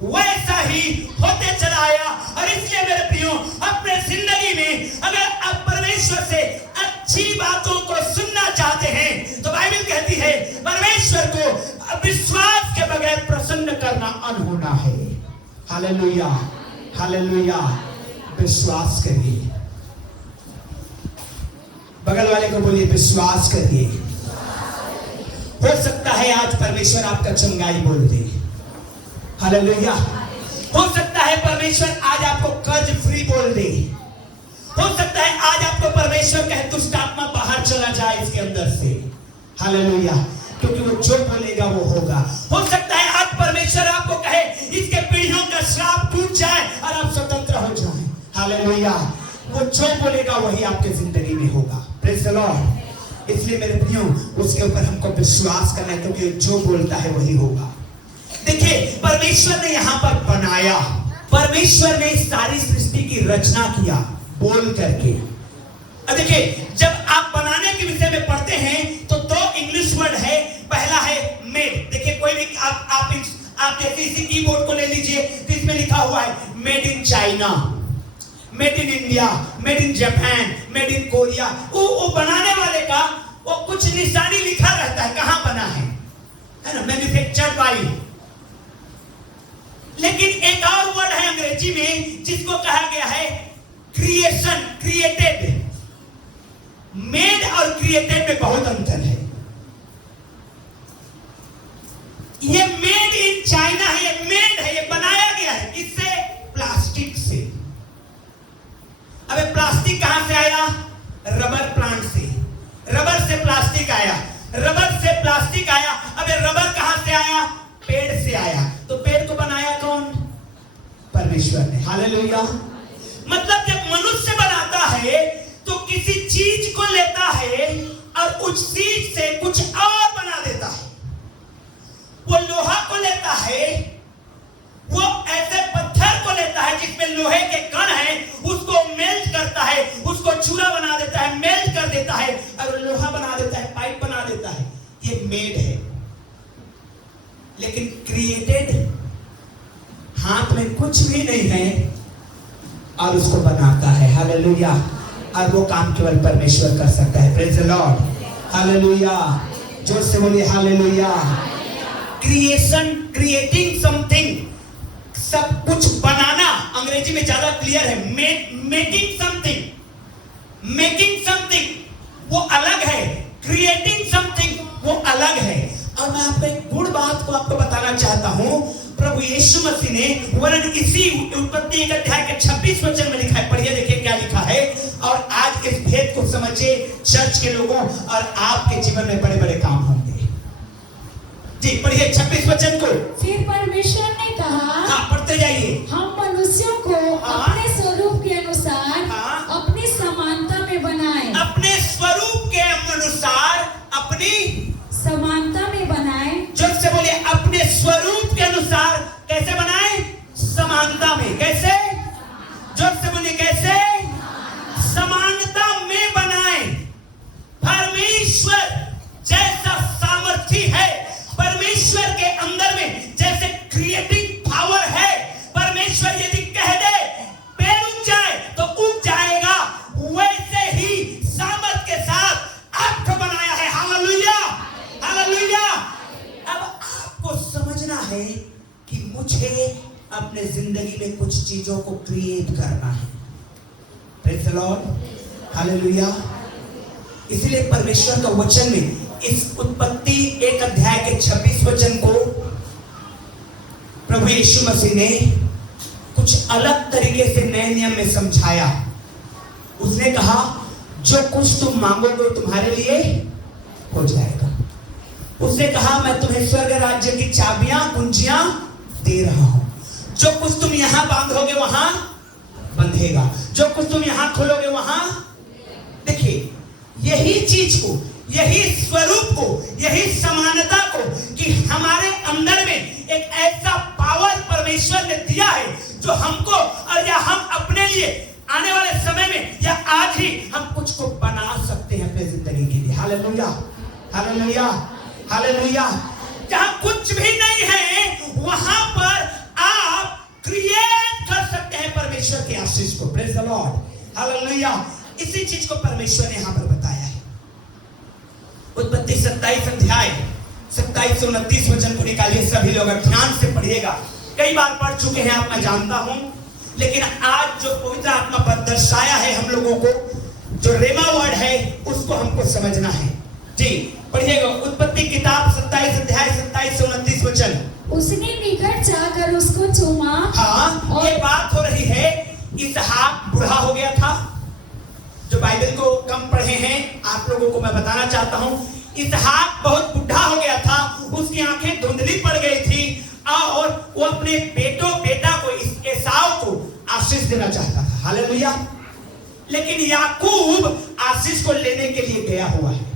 वैसा ही होते चला आया। और इसलिए मेरे प्रियो, अपने जिंदगी में अगर आप परमेश्वर से अच्छी बातों को सुनना चाहते हैं तो बाइबल कहती है परमेश्वर को विश्वास के बगैर प्रसन्न करना अनहोना है। Hallelujah, hallelujah. विश्वास करिए। बगल वाले को बोलिए विश्वास करिए। हो सकता है आज परमेश्वर आपका चंगाई बोल दे। हालेलुया। हो सकता है परमेश्वर आज आपको कर्ज फ्री बोल दे। हो सकता है आज आपको परमेश्वर कहे दुष्ट आत्मा बाहर चला जाए इसके अंदर से। हालेलुया। क्योंकि वो जो बोलेगा वो होगा। हो सकता है आज परमेश्वर आपको कहे इसके पीढ़ियों का श्राप टूट जाए और आप स्वतंत्र हो जाएं। हालेलुया। वो जो बोलेगा वही आपके जिंदगी में होगा। Praise the Lord. इसलिए मेरे प्रियो, उसके ऊपर हमको विश्वास करना है क्योंकि जो बोलता है वही होगा। देखिए, परमेश्वर ने यहां पर बनाया, परमेश्वर ने सारी सृष्टि की रचना किया बोल करके। अब देखिए, जब आप बनाने के विषय में पढ़ते हैं तो दो इंग्लिश वर्ड है। पहला है मेड। देखिए, कोई भी आप आप जैसे इसी कीबोर्ड को ले लीजिए तो इसमें लिखा हुआ है made in China, made in India, made in Japan, made in Korea. वो बनाने वाले का वो कुछ निशानी लिखा रहता है कहां बना है ना, मैन्युफैक्चर्ड बाय। लेकिन एक और वर्ड है अंग्रेजी में जिसको कहा गया है क्रिएशन, क्रिएटेड। मेड और क्रिएटेड में बहुत अंतर है। ये मेड इन चाइना है, ये मेड है, ये बनाया गया है किससे? प्लास्टिक से। अबे प्लास्टिक कहां से आया? रबर प्लांट से। रबर से प्लास्टिक आया, रबर से प्लास्टिक आया। अबे रबर कहां से आया? पेड़ से आया। तो पेड़ को बनाया कौन? परमेश्वर ने। हालेलुया। मतलब जब मनुष्य बनाता है तो किसी चीज को लेता है और उस चीज से कुछ और बना देता है। वो लोहा को लेता है, वो ऐसे पत्थर को लेता है जिसमें लोहे के कण हैं, उसको मेल्ट करता है, उसको चूरा बना देता है, मेल्ट कर देता है और लोहा बना देता है, पाइप बना देता है। ये मेड है। लेकिन क्रिएटेड, हाथ में कुछ भी नहीं है और उसको बनाता है। हालेलुया। और वो काम केवल परमेश्वर कर सकता है। Praise the lord. हालेलुया। जोर से बोलिए हालेलुया। क्रिएशन, क्रिएटिंग समथिंग, सब कुछ बनाना। अंग्रेजी में ज्यादा क्लियर है, मेकिंग समथिंग। मेकिंग समथिंग वो अलग है, क्रिएटिंग समथिंग वो अलग है। और मैं आपको एक गुड़ बात को आपको बताना चाहता हूं। प्रभु यीशु मसीह ने वरन इसी उत्पत्ति 1 अध्याय के 26 वचन में लिखा है। पढ़िए, देखिए क्या लिखा है। और आज इस भेद को समझिए चर्च के लोगों, और आपके जीवन में बड़े बड़े काम होंगे। जी पढ़िए 26 वचन को। फिर परमेश्वर ने कहा, हाँ पढ़ते जाइए। हम मनुष्यों को अपने स्वरूप के अनुसार अपनी समानता में बनाएं। अपने स्वरूप के अनुसार अपनी समानता में बनाएं। जोर से बोलिए, अपने स्वरूप के अनुसार कैसे बनाएं? समानता में। कैसे? जोर से बोलिए, कैसे? समानता में बनाएं। परमेश्वर जैसा सामर्थ्य है, परमेश्वर के अंदर में जैसे क्रिएटिव पावर है, परमेश्वर यदि कह दे पेड़ उग जाए तो उग जाएगा, वैसे ही सामर्थ के साथ आपको बनाया है। Hallelujah, hallelujah. अब आपको समझना है कि मुझे अपने जिंदगी में कुछ चीजों को क्रिएट करना है। Praise the lord. हालेलुया। इसलिए परमेश्वर का वचन में इस उत्पत्ति 1 अध्याय के 26 वचन को प्रभु यीशु मसीह ने कुछ अलग तरीके से नए नियम में समझाया। उसने कहा, जो कुछ तुम मांगोगे तुम्हारे लिए हो जाएगा। उसने कहा, मैं तुम्हें स्वर्ग राज्य की चाबियां, कुंजियां दे रहा हूं। जो कुछ तुम यहां बांधोगे वहां बंधेगा, जो कुछ तुम यहां खोलोगे वहां। देखिए, यही चीज को, यही स्वरूप को, यही समानता को कि हमारे अंदर में एक ऐसा पावर परमेश्वर ने दिया है जो हमको और या हम अपने लिए आने वाले समय में या आज ही हम कुछ को बना सकते हैं अपने जिंदगी के लिए। Hallelujah, hallelujah, hallelujah. जहां कुछ भी नहीं है वहां पर आप क्रिएट कर सकते हैं परमेश्वर के आशीष को। Praise the lord. हालेलुया। इसी चीज को परमेश्वर ने यहां पर बताया है। उत्पत्ति 27 अध्याय 27 से 29 वचन को निकालिए। सभी लोग ध्यान से पढ़िएगा। कई बार पढ़ चुके हैं आप, मैं जानता हूं, लेकिन आज जो पवित्र आत्मा पर दर्शाया है हम लोगों को, जो रेमा वर्ड है, उसको हमको समझना है। जी पढ़िएगा। उत्पत्ति किताब 27 अध्याय 27 से 29 वचन। उसने निकट जाकर उसको चूमा। हाँ, और ये बात हो रही है, इसहाक बूढ़ा हो गया था। जो बाइबल को कम पढ़े हैं आप लोगों को मैं बताना चाहता हूं, इसहाक बहुत बूढ़ा हो गया था, उसकी आंखें धुंधली पड़ गई थी और वो अपने बेटा को, एसाव को आशीष देना चाहता था। हालेलुया। लेकिन याकूब आशीष को लेने के लिए गया हुआ है।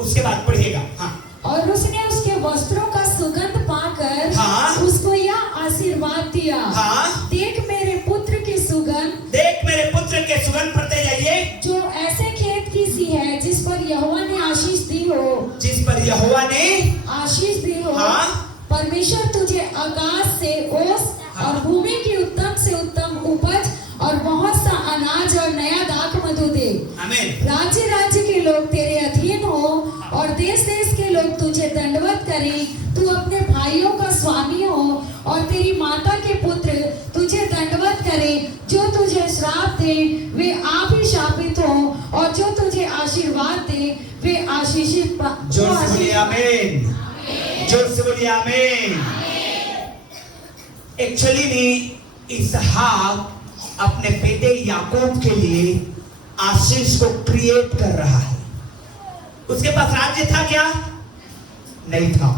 उसके बाद पढ़िएगा। हाँ, और उसने उसके वस्त्रों का सुगंध पाकर हाँ, उसको यह आशीर्वाद दिया। हाँ, देख मेरे पुत्र की सुगंध, देख मेरे पुत्र के सुगंध। पढ़ते जाइए। जो ऐसे खेत की सी है जिस पर यहोवा ने आशीष दी हो, जिस पर यहोवा ने आशीष दी हो। हाँ, परमेश्वर तुझे आकाश से ओस और भूमि की उत्तम से उत्तम उपज और बहुत सा अनाज और नया दाख मधु दे। आमीन। राज्य राज्य के लोग तेरे अधीन हो और देश देश के लोग तुझे दंडवत करें। तू अपने भाइयों का स्वामी हो और तेरी माता के पुत्र तुझे दंडवत करें। जो तुझे श्राप दे वे आप ही शापित हो और जो तुझे आशीर्वाद दे वे आशीषित। जोर से बोलिए आमीन। जोर से बोलिए आमीन। एक्चुअली में इसहाक अपने बेटे याकूब के लिए आशीष को क्रिएट कर रहा है। उसके पास राज्य था क्या? नहीं था।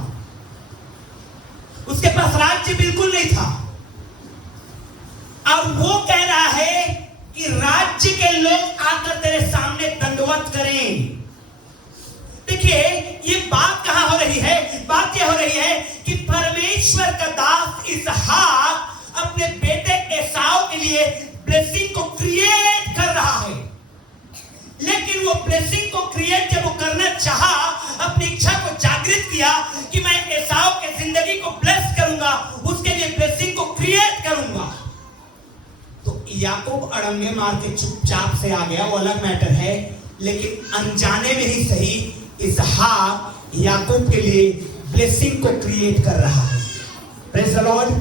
उसके पास राज्य बिल्कुल नहीं था। और वो कह रहा है कि राज्य के लोग आकर तेरे सामने दंडवत करें। देखिए ये बात कहां हो रही है? बात यह हो रही है कि परमेश्वर का दास इसहाक अपने बेटे एसाव के लिए ब्लेसिंग को क्रिएट कर रहा है। लेकिन वो ब्लेसिंग को क्रिएट जब वो करना चाहा, अपनी इच्छा को जागृत किया कि मैं एसाव के जिंदगी को ब्लेस करूंगा, उसके लिए ब्लेसिंग को क्रिएट करूंगा, तो याकूब अड़ंगे मार के चुपचाप से आ गया, वो अलग मैटर है। लेकिन अनजाने में ही सही इसहाक याकूब के लिए ब्लेसिंग को क्रिएट कर रहा है। Praise the lord,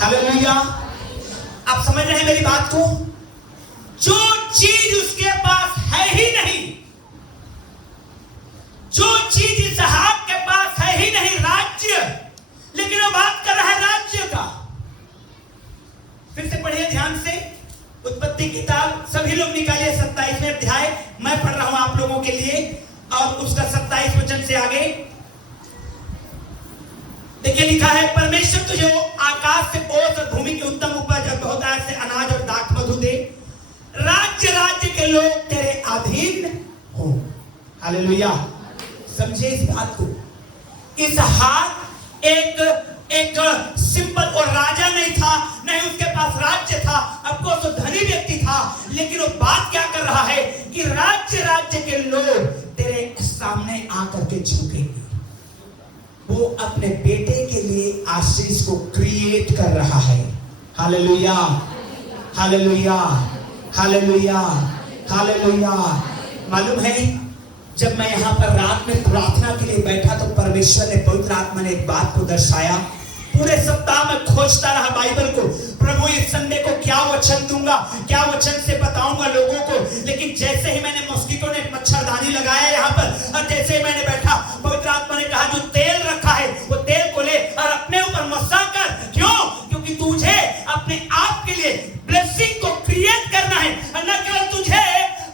hallelujah. आप समझ रहे हैं मेरी बात को? जो चीज उसके पास है ही नहीं, जो चीज इसहाक के पास है ही नहीं, राज्य, लेकिन वो बात कर रहा है राज्य का। फिर से पढ़िए ध्यान से उत्पत्ति किताब, सभी लोग निकालिए 27वें अध्याय, मैं पढ़ रहा हूं आप लोगों के लिए, और उसका 27 वचन से आगे देखिए लिखा है, परमेश्वर तुझे आकाश से ओस और भूमि की उत्तम उपज और बहुत से अनाज और दाख मधु दे। राज्य राज्य के लोग तेरे अधीन हो। हालेलुया। समझे इस बात को? इसहाक एक सिंपल और राजा नहीं था, नहीं उसके पास राज्य था, अफकोर्स वो धनी व्यक्ति था, लेकिन वो बात क्या कर रहा है कि राज्य राज्य के लोग तेरे सामने आकर के झुकेंगे। वो अपने बेटे के लिए आशीष को क्रिएट कर रहा है। Hallelujah, hallelujah, hallelujah, hallelujah. मालूम है जब मैं यहाँ पर रात में प्रार्थना के लिए बैठा तो परमेश्वर ने, पवित्र आत्मा ने एक बात को दर्शाया। पूरे सप्ताह में खोजता रहा बाइबल को, प्रभु इस संडे को क्या वचन दूंगा, क्या वचन से बताऊंगा लोगों को। लेकिन जैसे ही मैंने मॉस्किटो ने मच्छरदानी लगाया यहाँ पर, और जैसे ही मैंने बैठा, पवित्र आत्मा ने कहा जो तेल रखा है वो तेल को ले और अपने ऊपर मसा कर। क्यों? क्योंकि तुझे अपने आप के लिए ब्लेसिंग को क्रिएट करना है, और न केवल तुझे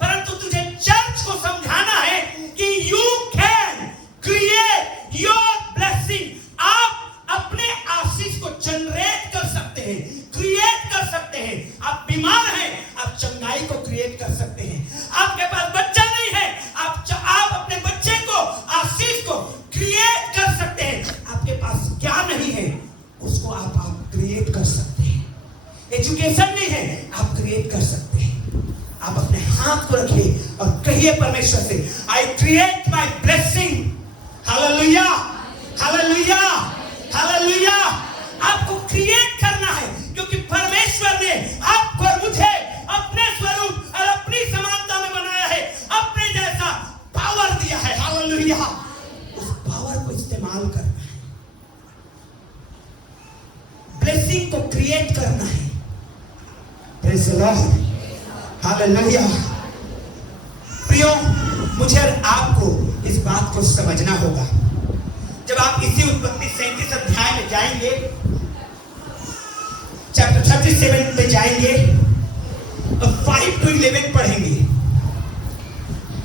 परंतु तुझे चर्च को समझाना है कि you can create your blessing. आप अपने आशीष को जनरेट कर सकते हैं, क्रिएट कर सकते हैं। आप बीमार हैं, आप चंगाई को क्रिएट कर सकते हैं। आपके पास बच्चा नहीं है, आप अपने बच्चे को, आशीष को क्रिएट कर सकते हैं। आपके पास क्या नहीं है उसको आप क्रिएट कर सकते हैं। एजुकेशन नहीं है, आप क्रिएट कर सकते हैं। आप अपने हाथ को रखिए और कहिए परमेश्वर से, I create my blessing. Hallelujah, hallelujah, hallelujah. आपको क्रिएट करना है, क्योंकि परमेश्वर ने आपको और मुझे अपने स्वरूप और अपनी समानता में बनाया है, अपने जैसा पावर दिया है। हालेलुया। उस पावर को इस्तेमाल करना है, ब्लेसिंग को क्रिएट करना है। Praise the lord, hallelujah. प्रियो, मुझे और आपको इस बात को समझना होगा। जब आप इसी उत्पत्ति 37 अध्याय में जाएंगे, चैप्टर 37 में जाएंगे और 5 to 11 पढ़ेंगे।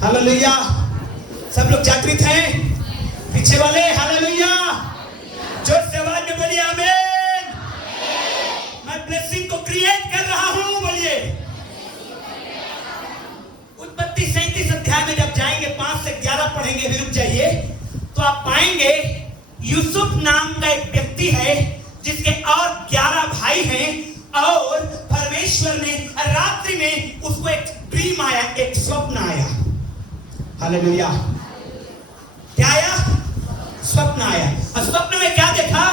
हालेलुया। सब लोग जागृत हैं? पीछे वाले हालेलुया, जोर से आवाज में बोलिए आमीन। मैं ब्लेसिंग को क्रिएट कर रहा हूं, बोलिए। उत्पत्ति 37 अध्याय में जब जाएंगे, 5 से 11 पढ़ेंगे, रुक जाइए, तो आप पाएंगे यूसुफ नाम का एक व्यक्ति है जिसके और 11 भाई हैं, और परमेश्वर ने रात्रि में उसको एक ड्रीम आया, एक स्वप्न आया। हालेलुया। क्या आया? स्वप्न आया। और स्वप्न में क्या देखा?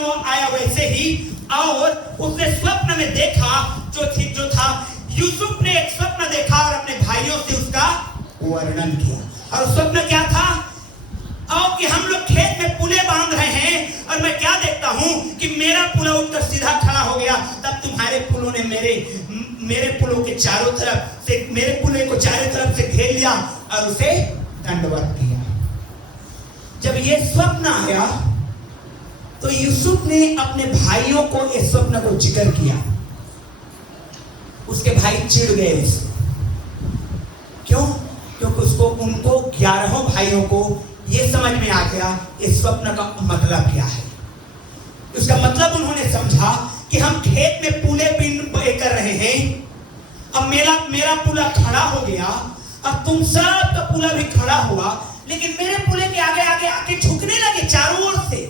में वो आया वैसे ही, और उसने स्वप्न में देखा जो था यूसुफ ने एक स्वप्न देखा और अपने भाइयों से उसका वर्णन किया। और स्वप्न क्या था? आओ कि हम लोग खेत में पुले बांध रहे हैं और मैं क्या देखता हूं कि मेरा पुला उठकर सीधा खड़ा हो गया, तब तुम्हारे पुलों ने मेरे पुलों के चारों तरफ से, मेरे पुले को चारों तरफ से घेर लिया और उसे दंडवत किया। जब ये स्वप्न आया तो यूसुफ ने अपने भाइयों को इस स्वप्न को जिक्र किया। उसके भाई चिढ़ गए उससे। क्यों? क्योंकि उनको 11 भाइयों को यह समझ में आ गया इस स्वप्न का मतलब क्या है। उसका मतलब उन्होंने समझा कि हम खेत में पुले कर रहे हैं, अब मेरा पुला खड़ा हो गया, अब तुम सब का पुला भी खड़ा हुआ, लेकिन मेरे पुले के आगे आगे आके झुकने लगे चारों ओर से।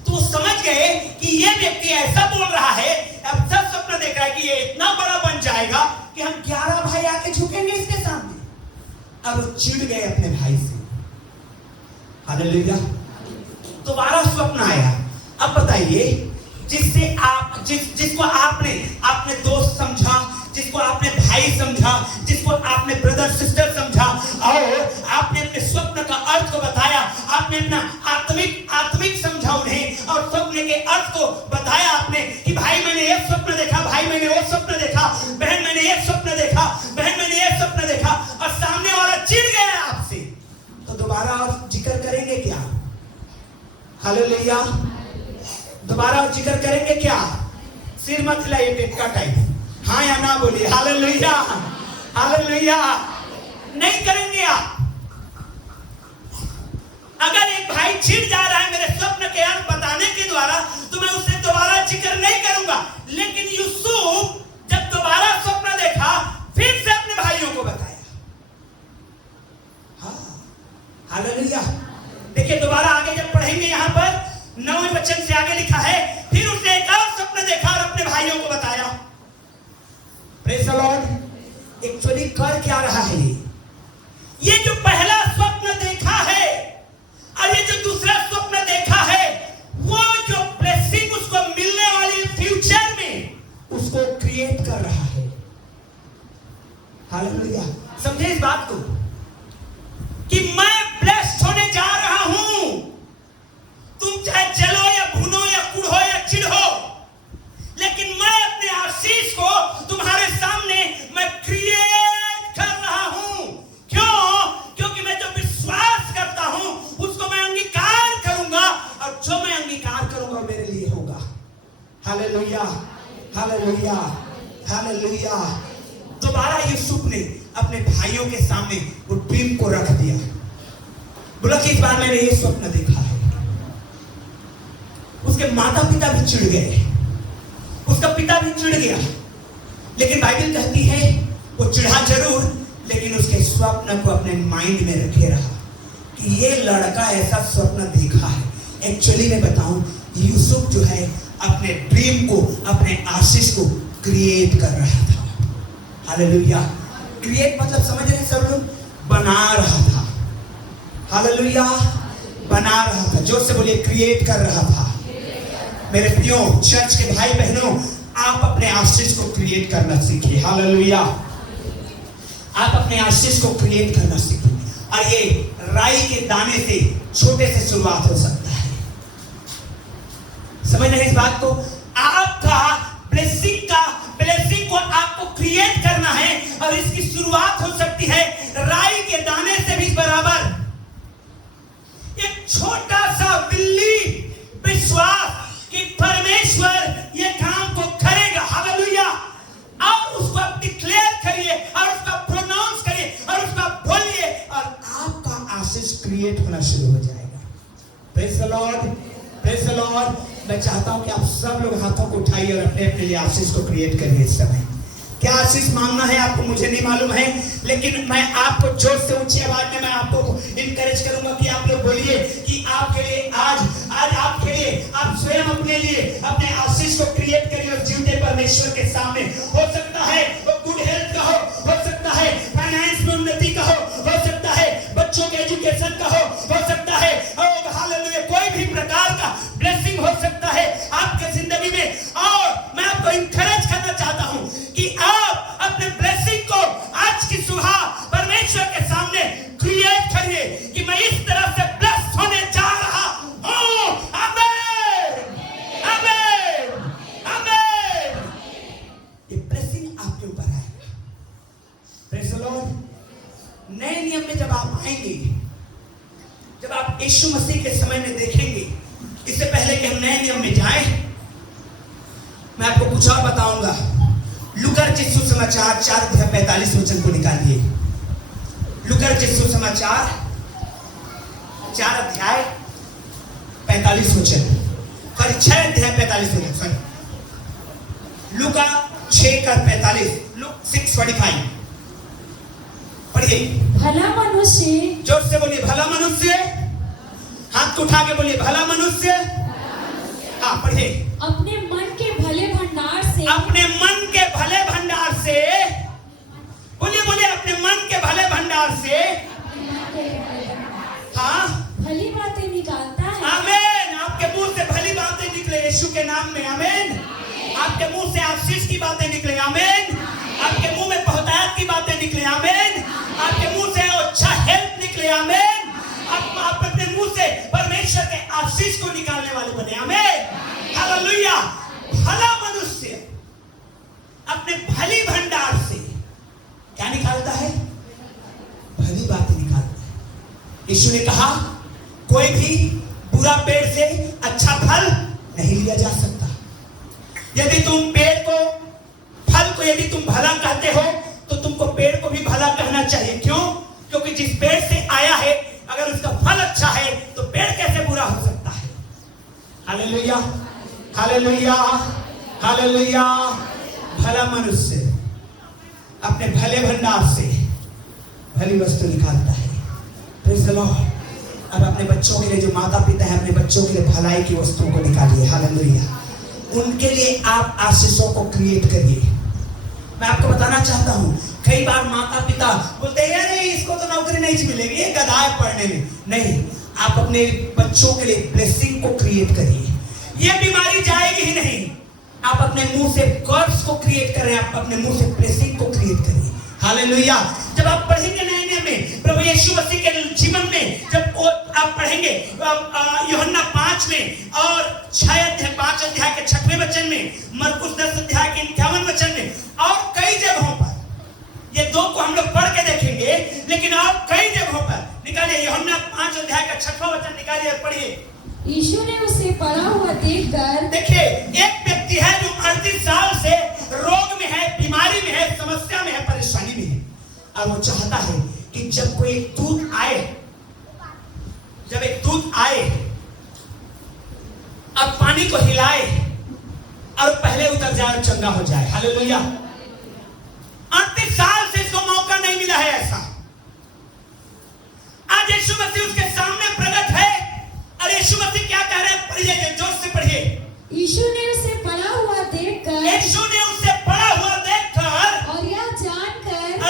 तो वो समझ गए कि ये व्यक्ति ऐसा बोल रहा है, अब सब स्वप्न देख रहा है कि ये इतना बड़ा बन जाएगा कि हम 11 भाई आके झुकेंगे इसके सामने। अब वो चिढ़ गए अपने भाई से। हालेलुया। दोबारा स्वप्न आया। अब बताइए, जिसको आपने दोस्त समझा, जिसको आपने भाई समझा, जिसको आपने ब्रदर सिस्टर समझा, और आपने अपने स्वप्न का अर्थ को बताया, आपने अपना आत्मिक समझा उन्हें, और स्वप्न के अर्थ को बताया आपने कि भाई मैंने ये स्वप्न देखा, भाई मैंने वो स्वप्न देखा, बहन मैंने ये स्वप्न देखा, बहन मैंने ये स्वप्न देखा, और सामने वाला चिढ़ गया आपसे, तो दोबारा और जिक्र करेंगे क्या? हालेलुया। दोबारा और जिक्र करेंगे क्या? सिर मत हिलाइए, पेट का टाइप, हाँ या ना बोलिए। Hallelujah, hallelujah. नहीं करेंगे आप। अगर एक भाई चिढ़ जा रहा है मेरे स्वप्न के अर्थ बताने के द्वारा, तो मैं उससे दोबारा जिक्र नहीं करूंगा। लेकिन यूसुफ जब दोबारा स्वप्न देखा, फिर से अपने भाइयों को बताया। हाँ, हालेलुया। देखिए दोबारा आगे जब पढ़ेंगे, यहां पर 9वें वचन से आगे लिखा है, फिर उसने एक और स्वप्न देखा और अपने भाइयों को बताया। Praise the Lord. एक्चुअली कर क्या रहा है ये जो पहला स्वप्न देखा है और ये जो दूसरा स्वप्न देखा है, वो जो ब्लेसिंग उसको मिलने वाली फ्यूचर में, उसको क्रिएट कर रहा है। हालेलुया। समझे इस बात को कि मैं ब्लेस्ड होने जा रहा हूं। तुम चाहे जलो या भुनो या कुढ़ो या चिढ़ो, लेकिन मैं अपने आशीष को तुम्हारे सामने मैं क्रिएट कर रहा हूं। क्यों? क्योंकि मैं जो विश्वास करता हूं उसको मैं अंगीकार करूंगा, और जो मैं अंगीकार करूंगा मेरे लिए होगा। Hallelujah, hallelujah, hallelujah. दोबारा यूसुफ ने अपने भाइयों के सामने वो ड्रीम को रख दिया। बोला कि इस बार मैंने ये स्वप्न देखा है। उसके माता पिता भी चिढ़ गए, उसका पिता भी चिढ़ गया, लेकिन बाइबल कहती है वो चिढ़ा जरूर, लेकिन उसके स्वप्न को अपने माइंड में रखे रहा कि ये लड़का ऐसा स्वप्न देखा है। एक्चुअली मैं बताऊं, यूसुफ जो है अपने ड्रीम को, अपने आशीष को क्रिएट कर रहा था। हालेलुया। क्रिएट मतलब समझ रहे सब लोग? बना रहा था। हालेलुया। बना रहा था। जोर से बोलिए, क्रिएट कर रहा था। मेरे प्रियो चर्च के भाई बहनों, आप अपने आशीष को क्रिएट करना सीखिए। हालेलुया। आप अपने आशीष को क्रिएट करना सीखिए। और ये राई के दाने से, छोटे से शुरुआत हो सकता है। समझ रहे इस बात को? आपका ब्लेसिंग को आपको क्रिएट करना है, और इसकी शुरुआत हो सकती है राई के दाने से भी बराबर। एक छोटा सा बिलीव, विश्वास कि परमेश्वर ये काम को करेगा। हालेलुया। और उसको आप डिक्लेयर करिए, और उसका प्रोनाउंस करिए, और उसका बोलिए, और आपका आशीष क्रिएट होना शुरू हो जाएगा। Praise the Lord, praise the Lord. मैं चाहता हूं कि आप सब लोग हाथों को उठाइए और अपने अपने लिए आशीष को क्रिएट करिए। इस समय क्या आशीष मांगना है आपको, मुझे नहीं मालूम है, लेकिन मैं आपको जोर से ऊंची आवाज में मैं आपको इनकरेज करूंगा कि आप लोग बोलिए कि आपके लिए आज आपके लिए, आप स्वयं अपने लिए अपने आशीष को क्रिएट करिए और जीवते परमेश्वर के सामने। हो सकता है वो गुड हेल्थ का हो सकता है फाइनेंस में उन्नति का हो सकता है बच्चों के एजुकेशन का हो सकता है, हालेलुया, कोई भी प्रकार का ब्लेसिंग हो सकता है। यीशु मसीह के समय में देखेंगे। इससे पहले कि हम नए नियम में जाएं, मैं आपको कुछ और बताऊंगा। लूका रचित सुसमाचार 4:45 को निकालिए। लूका रचित सुसमाचार 4:45, सॉरी 6:45, सॉरी लूका 6:45, लूक 6:45 पढ़िए। भला मनुष्य, जोर से बोलिए भला मनुष्य। हाथ को उठा के बोलिए भला मनुष्य। हाँ पढ़िए। अपने मन के भले भंडार से, अपने मन के भले भंडार से, बोलिए बोलिए अपने मन के भले भंडार से, हाँ भली बातें निकालता है। आमीन। आपके मुंह से भली बातें निकले यीशु के नाम में। आमीन। आपके मुंह से आशीष की बातें निकले। आमीन। आपके मुंह में बहुतायत की बातें निकले। आमीन। आपके मुंह से अच्छा हेल्थ निकले। आमीन। आप अपने मुंह से परमेश्वर के आशीष को निकालने वाले बने। आमीन। हालेलुया। भला मनुष्य अपने भली भंडार से क्या निकालता है? भली बातें निकालता है। यीशु ने कहा कोई भी बुरा पेड़ से अच्छा फल नहीं लिया जा सकता। यदि तुम पेड़ को, फल को यदि तुम भला कहते हो तो तुमको पेड़ को भी भला कहना चाहिए। क्यों? क्योंकि जिस पेड़ से आया है अगर उसका फल अच्छा है तो पेड़ कैसे बुरा हो सकता है? Hallelujah, hallelujah, hallelujah. भला मनुष्य अपने भले भंडार से भली वस्तु निकालता है। Praise the Lord. अब अपने बच्चों के लिए, जो माता पिता है, अपने बच्चों के लिए भलाई की वस्तुओं को निकालिए। हालेलुया। उनके लिए आप आशीषों को क्रिएट करिए। मैं आपको बताना चाहता हूं, कई बार माता पिता बोलते हैं अरे इसको तो नौकरी नहीं मिलेगी, ये गधा है पढ़ने में। नहीं, आप अपने बच्चों के लिए ब्लेसिंग को क्रिएट करिए। ये बीमारी जाएगी ही नहीं। आप अपने मुंह से कर्स को क्रिएट करें, आप अपने मुंह से ब्लेसिंग को क्रिएट करिए। हालेलुया। जब आप पढ़ेंगे नए नियम में प्रभु यीशु मसीह के जीवन में, जब आप पढ़ेंगे यूहन्ना 5 में और 5 अध्याय के 6वें वचन में, मरकुस 10 अध्याय के 51 वचन में और कई जगहों पर, ये 2 को हम लोग पढ़ के देखेंगे, लेकिन आप कई जगहों पर निकालिए। यूहन्ना 5 अध्याय का 6वां वचन निकालिए और पढ़िए। यीशु ने उसे पड़ा हुआ देखकर, देखिए एक व्यक्ति है जो 38 साल से रोग में है, बीमारी में है, समस्या में है, परेशानी में है, और वो चाहता है कि जब कोई दूत आए, जब एक दूत आए और पानी को हिलाए और पहले उतर जाए और चंगा हो जाए। हालेलुया। 38 साल से इसको मौका नहीं मिला है ऐसा। आज यीशु मसीह उसके सामने प्रकट है और यीशु मसीह क्या कह रहे हैं? पढ़िए, जोर से पढ़िए। यीशु ने उसे पड़ा हुआ देखकर, यीशु ने उसे पड़ा हुआ देखकर और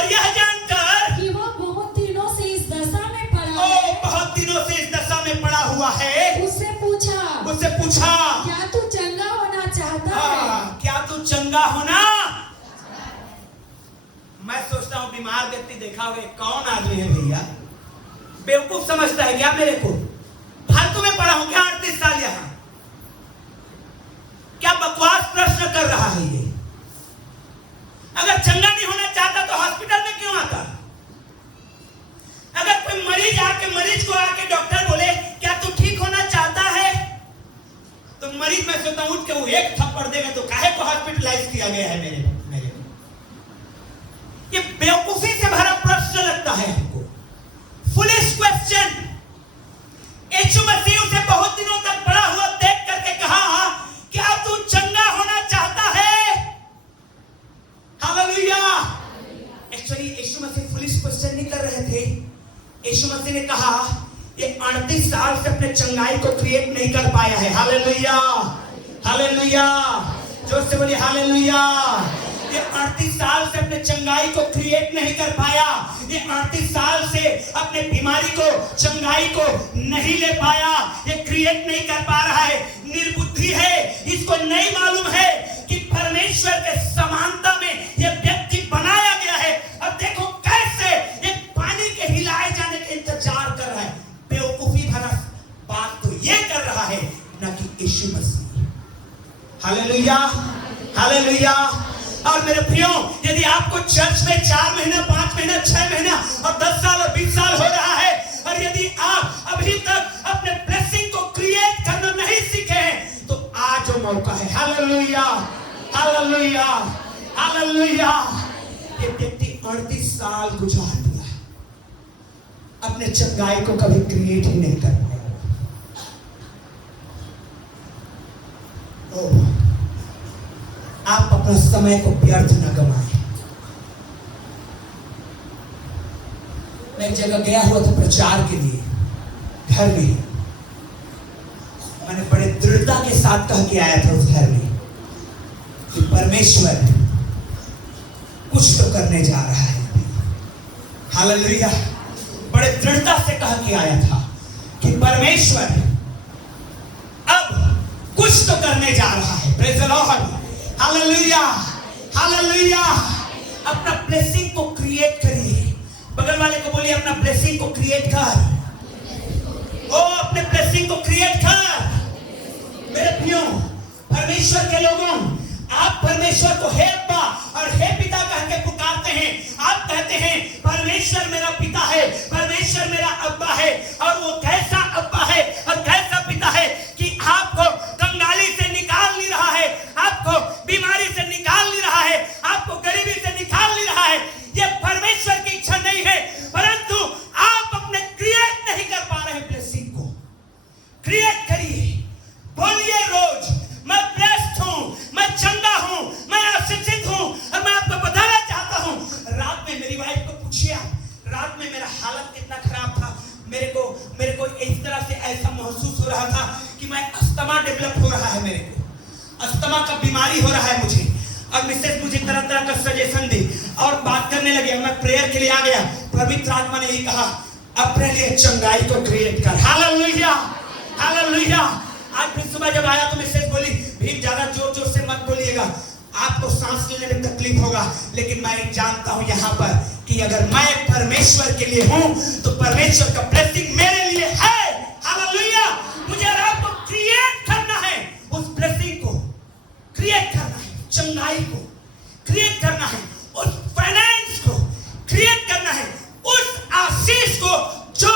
यह जानकर कि वो बहुत दिनों से इस दशा में पड़ा ओ है, बहुत दिनों से इस दशा में पड़ा हुआ है, उससे पूछा क्या तू चंगा होना चाहता है? क्या तू चंगा होना? मैं सोचता हूं बीमार व्यक्ति देखा होगा, कौन आदमी है भैया, बेवकूफ समझता है क्या मेरे को? फालतू में पड़ा हूं क्या 38 साल यहां? क्या बकवास प्रश्न कर रहा है ये? अगर चंगा नहीं होना चाहता तो हॉस्पिटल में क्यों आता? अगर कोई मरीज को आके डॉक्टर बोले क्या तू ठीक होना चाहता है, तो मरीज में सोचता उठ के वो एक थप्पड़ देगा तो काहे को हॉस्पिटलाइज किया गया है मेरे को? ये बेवकूफी से भरा प्रश्न लगता है हमको, फुलिश क्वेश्चन। यीशु मसीह उसे बहुत दिनों तक पड़ा हुआ देख करके कहा क्या तू चंगा होना चाहता है? हालेलुया। एक्चुअली यीशु मसीह फुलिश क्वेश्चन नहीं कर रहे थे। यीशु मसीह ने कहा ये 38 साल से अपने चंगाई को क्रिएट नहीं कर पाया है। Hallelujah, hallelujah. जोर से बोलिए हालेलुया। ये 38 साल से अपने चंगाई को क्रिएट नहीं कर पाया, ये 38 साल से अपने बीमारी को, चंगाई को नहीं ले पाया, ये क्रिएट नहीं कर पा रहा है, निर्बुद्धि है, इसको नहीं मालूम है कि परमेश्वर के समानता में ये व्यक्ति बनाया गया है। अब देखो कैसे एक पानी के हिलाए जाने का इंतजार कर रहा है। बेवकूफी भरा बात तो ये कर रहा है ना कि यीशु मसीह। Hallelujah, hallelujah. और मेरे प्रियो, यदि आपको चर्च में 4 महीना, 5 महीना, 6 महीना और 10 साल और 20 साल हो रहा है, और यदि आप अभी तक मौका है। Hallelujah, hallelujah, hallelujah. ये व्यक्ति 38 साल गुजार दिया, अपने चंगाई को कभी क्रिएट ही नहीं कर पाया। ओह, आप अपना समय को व्यर्थ न गवाएं। मैं एक जगह गया हुआ था प्रचार के लिए, घर में। मैंने बड़े दृढ़ता के साथ कह के आया था उस घर में कि परमेश्वर कुछ तो करने जा रहा है। हालेलुया। बड़े दृढ़ता से कह के आया था कि परमेश्वर अब कुछ तो करने जा रहा है। Praise the lord. Hallelujah, hallelujah. अपना ब्लेसिंग को क्रिएट करिए। बगल वाले को बोलिए अपना ब्लेसिंग को क्रिएट कर। ओ, अपने ब्लेसिंग को क्रिएट कर। मेरे प्रियो परमेश्वर के लोगों, आप परमेश्वर को हे अब्बा और हे पिता कह के पुकारते हैं। आप कहते हैं परमेश्वर मेरा पिता है, परमेश्वर मेरा अब्बा है। और वो कैसा अब्बा है और कैसा पिता है कि आपको कंगाली से निकाल नहीं रहा है, आपको बीमारी से निकाल नहीं रहा है, आपको गरीबी से निकाल नहीं रहा है। ये परमेश्वर की इच्छा नहीं है, परंतु आप अपने क्रिएट नहीं कर पा रहे ब्लेसिंग को। क्रिएट करिए। बोलिए रोज, मैं ब्लेस्ड हूं, मैं चंगा हूं, मैं आशीषित हूं। और मैं आपको बताना चाहता हूं, रात में मेरी वाइफ को पूछिए, रात में मेरा हालत कितना खराब था। मेरे को इस तरह से ऐसा महसूस हो रहा था कि मैं अस्थमा डेवलप हो रहा है, मेरे को अस्थमा का बीमारी हो रहा है मुझे। और मिसेस मुझे तरह तरह का सजेशन दी और बात करने लगे। मैं प्रेयर के लिए आ गया। पवित्र आत्मा ने यही कहा, अपने लिए चंगाई को क्रिएट कर। Hallelujah, hallelujah. आज फिर सुबह जब आया तो मिसेस बोली, भीम ज्यादा जोर जोर से मत बोलिएगा, आपको सांस लेने में तकलीफ होगा। लेकिन मैं जानता हूं यहाँ पर कि अगर मैं परमेश्वर के लिए हूं तो परमेश्वर का ब्लेसिंग मेरे लिए है। हालेलुया। मुझे और आपको क्रिएट करना है, उस ब्लेसिंग को क्रिएट करना है, चंगाई को क्रिएट करना है, उस फाइनेंस को क्रिएट करना है, उस आशीष को जो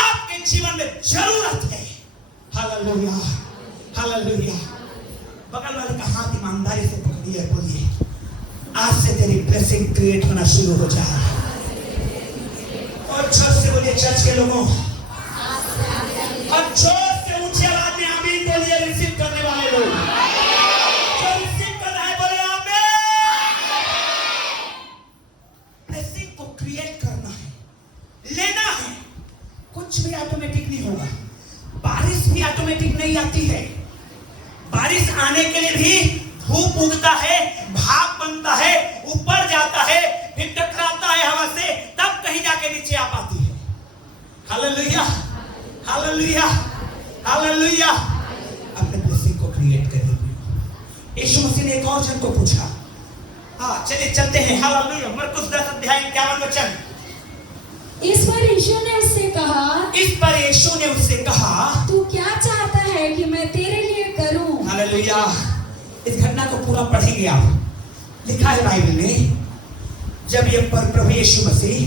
आपके जीवन में जरूरत है। Hallelujah, hallelujah. बगल वाले का हाथ ईमानदारी से पकड़िए, बोलिए आज से तेरी ब्लेसिंग क्रिएट होना शुरू हो जाए। और जोर से बोलिए चर्च के लोगों, और जोर से ऊंची आवाज में आमीन बोलिए। रिसीव करने वाले लोग जो रिसीव कर रहे हैं बोले आमीन। ब्लेसिंग को क्रिएट करना है, लेना है। कुछ भी ऑटोमेटिक नहीं होगा। बारिश भी ऑटोमेटिक नहीं आती है। बारिश आने के लिए भी धूप उगता है, भाप बनता है, ऊपर जाता है, फिर टकराता है हवा से, तब कहीं जाके नीचे आ पाती है। Hallelujah, hallelujah, hallelujah. अपने ब्लेसिंग को क्रिएट करिए। यीशु मसीह ने एक और जन को पूछा। हाँ, चलिए चलते हैं। हालेलुया। मरकुस 10:51 इस पर यीशु ने उससे कहा, तू क्या चाहता है कि मैं तेरे लिए करूं? हालेलुया। इस घटना को पूरा पढ़ेंगे आप। लिखा है बाइबल में, जब ये प्रभु यीशु मसीह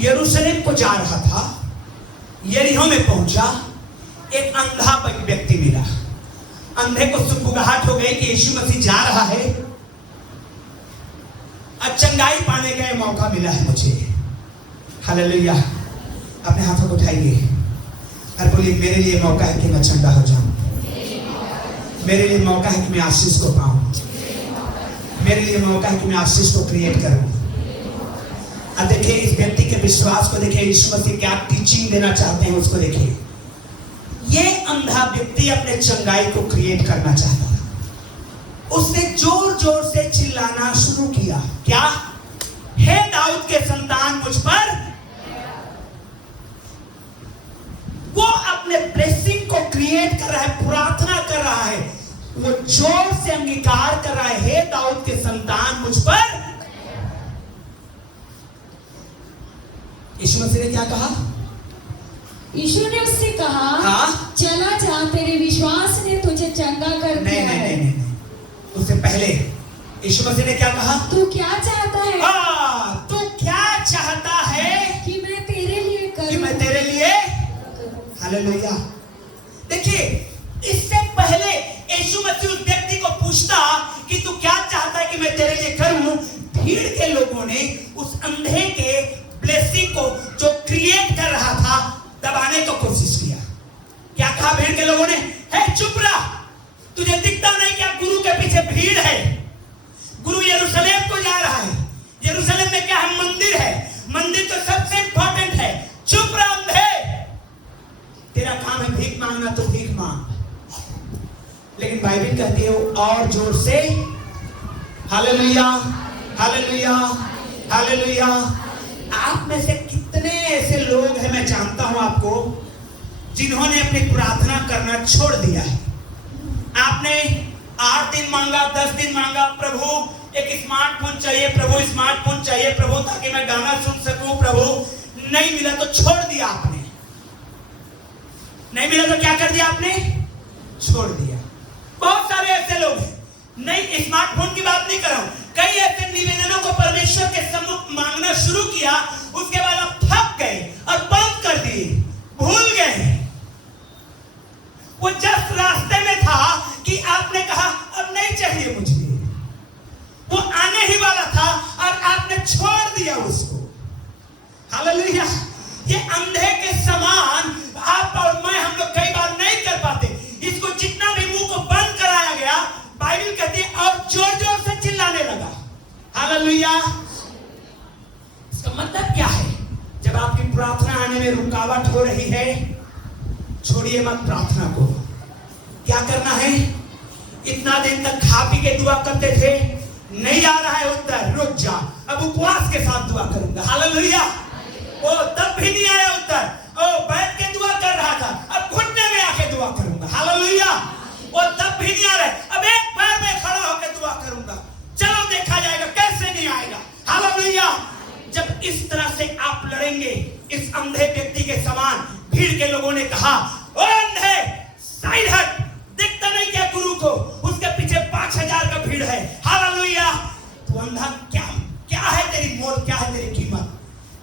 यरूशलेम को जा रहा था, यरीहो में पहुंचा, एक अंधा व्यक्ति मिला। अंधे को सुगबुगाहट हो गई कि यीशु मसीह जा रहा है, चंगाई पाने का मौका मिला है मुझे। हालेलुया। अपने हाथों को उठाइए और बोलिए, मेरे लिए मौका है कि मैं चंगा हो जाऊं, मेरे लिए मौका है कि मैं आशीष को पाऊं, मेरे लिए मौका है कि मैं आशीष को क्रिएट करूं। अब देखिए इस व्यक्ति के विश्वास को देखिए, यीशु मसीह क्या टीचिंग देना चाहते हैं उसको देखिए। ये अंधा व्यक्ति अपने चंगाई को क्रिएट करना चाहता था। उसने जोर जोर से चिल्लाना शुरू किया, क्या? हे दाऊद के संतान मुझ पर। वो अपने ब्लेसिंग को क्रिएट कर रहा है, प्रार्थना कर रहा है, वो जोर से अंगीकार कर रहा है, हे दाऊद के संतान मुझ पर। यीशु मसीह ने क्या कहा? यीशु ने उससे कहा, हाँ? चला जा, तेरे विश्वास ने तुझे चंगा कर दिया है। नहीं। उससे पहले यीशु मसीह ने क्या कहा? तू क्या चाहता है? तू क्या चाहता है कि मैं तेरे लिए करूं? कि मैं तेरे लिए। हालेलुया। देखिए, इससे पहले यीशु मसीह उस व्यक्ति को पूछता कि तू क्या चाहता है कि मैं तेरे लिए करूं, भीड़ के लोगों ने उस अंधे के ब्लेसिंग को जो क्रिएट कर रहा था दबाने को कोशिश किया। क्या कहा भीड़ के लोगों ने? है चुप रहा, तुझे दिखता नहीं क्या गुरु के पीछे भीड़ है? गुरु यरूशलेम को जा रहा है। यरूशलेम में क्या है? मंदिर है। मंदिर तो सबसे इंपॉर्टेंट है। चुप रहा अंधे, तेरा काम है भीख मांगना तो भीख मांग। लेकिन बाइबल कहती है और जोर से हालेलुया, हालेलुया, हालेलुया। आप में से कितने ऐसे लोग हैं, मैं जानता हूं आपको, जिन्होंने अपनी प्रार्थना करना छोड़ दिया है। आपने 8 दिन मांगा, 10 दिन मांगा, प्रभु एक स्मार्टफोन चाहिए, प्रभु स्मार्टफोन चाहिए, प्रभु ताकि मैं गाना सुन सकूं, प्रभु नहीं मिला तो छोड़ दिया आपने। नहीं मिला तो क्या कर दिया आपने? छोड़ दिया। बहुत सारे ऐसे लोग हैं, नहीं स्मार्टफोन की बात नहीं कर रहा हूं, कई ऐसे निवेदनों को परमेश्वर के सम्मुख मांगना शुरू किया, उसके बाद आप थक गए और बंद कर दिए, भूल गए। वो जस्ट रास्ते में था कि आपने कहा अब नहीं चाहिए मुझे, वो आने ही वाला था और आपने छोड़ दिया उसको। हालेलुया। ये अंधे के समान आप और मैं, हम लोग कई बार नहीं कर पाते। इसको जितना भी मुंह को बंद कराया गया, बाइबल कहती है और जोर जोर से चिल्लाने लगा। हालेलुया। इसका मतलब क्या है? जब आपकी प्रार्थना आने में रुकावट हो रही है, छोड़िए मत प्रार्थना को। क्या करना है? इतना दिन तक खा पी के दुआ करते थे, नहीं आ रहा है उत्तर, रुक जा, अब उपवास के साथ दुआ करूंगा। हालेलुया। वो तब भी नहीं आया उत्तर, ओ बैठ के दुआ कर रहा था, अब घुटने में आके दुआ करूंगा। हालेलुया। वो तब भी नहीं आ रहा है, अब एक बार मैं खड़ा होकर दुआ करूंगा, चलो देखा जाएगा कैसे नहीं आएगा। हालेलुया। जब इस तरह से आप लड़ेंगे इस अंधे व्यक्ति के समान, भीड़ के लोगों ने कहा ओ अंधे साइड हट, दिखता नहीं क्या गुरु को? उसके पीछे 5000 का भीड़ है। हालेलुया। तू अंधा, क्या है तेरी मोल, क्या है तेरी कीमत?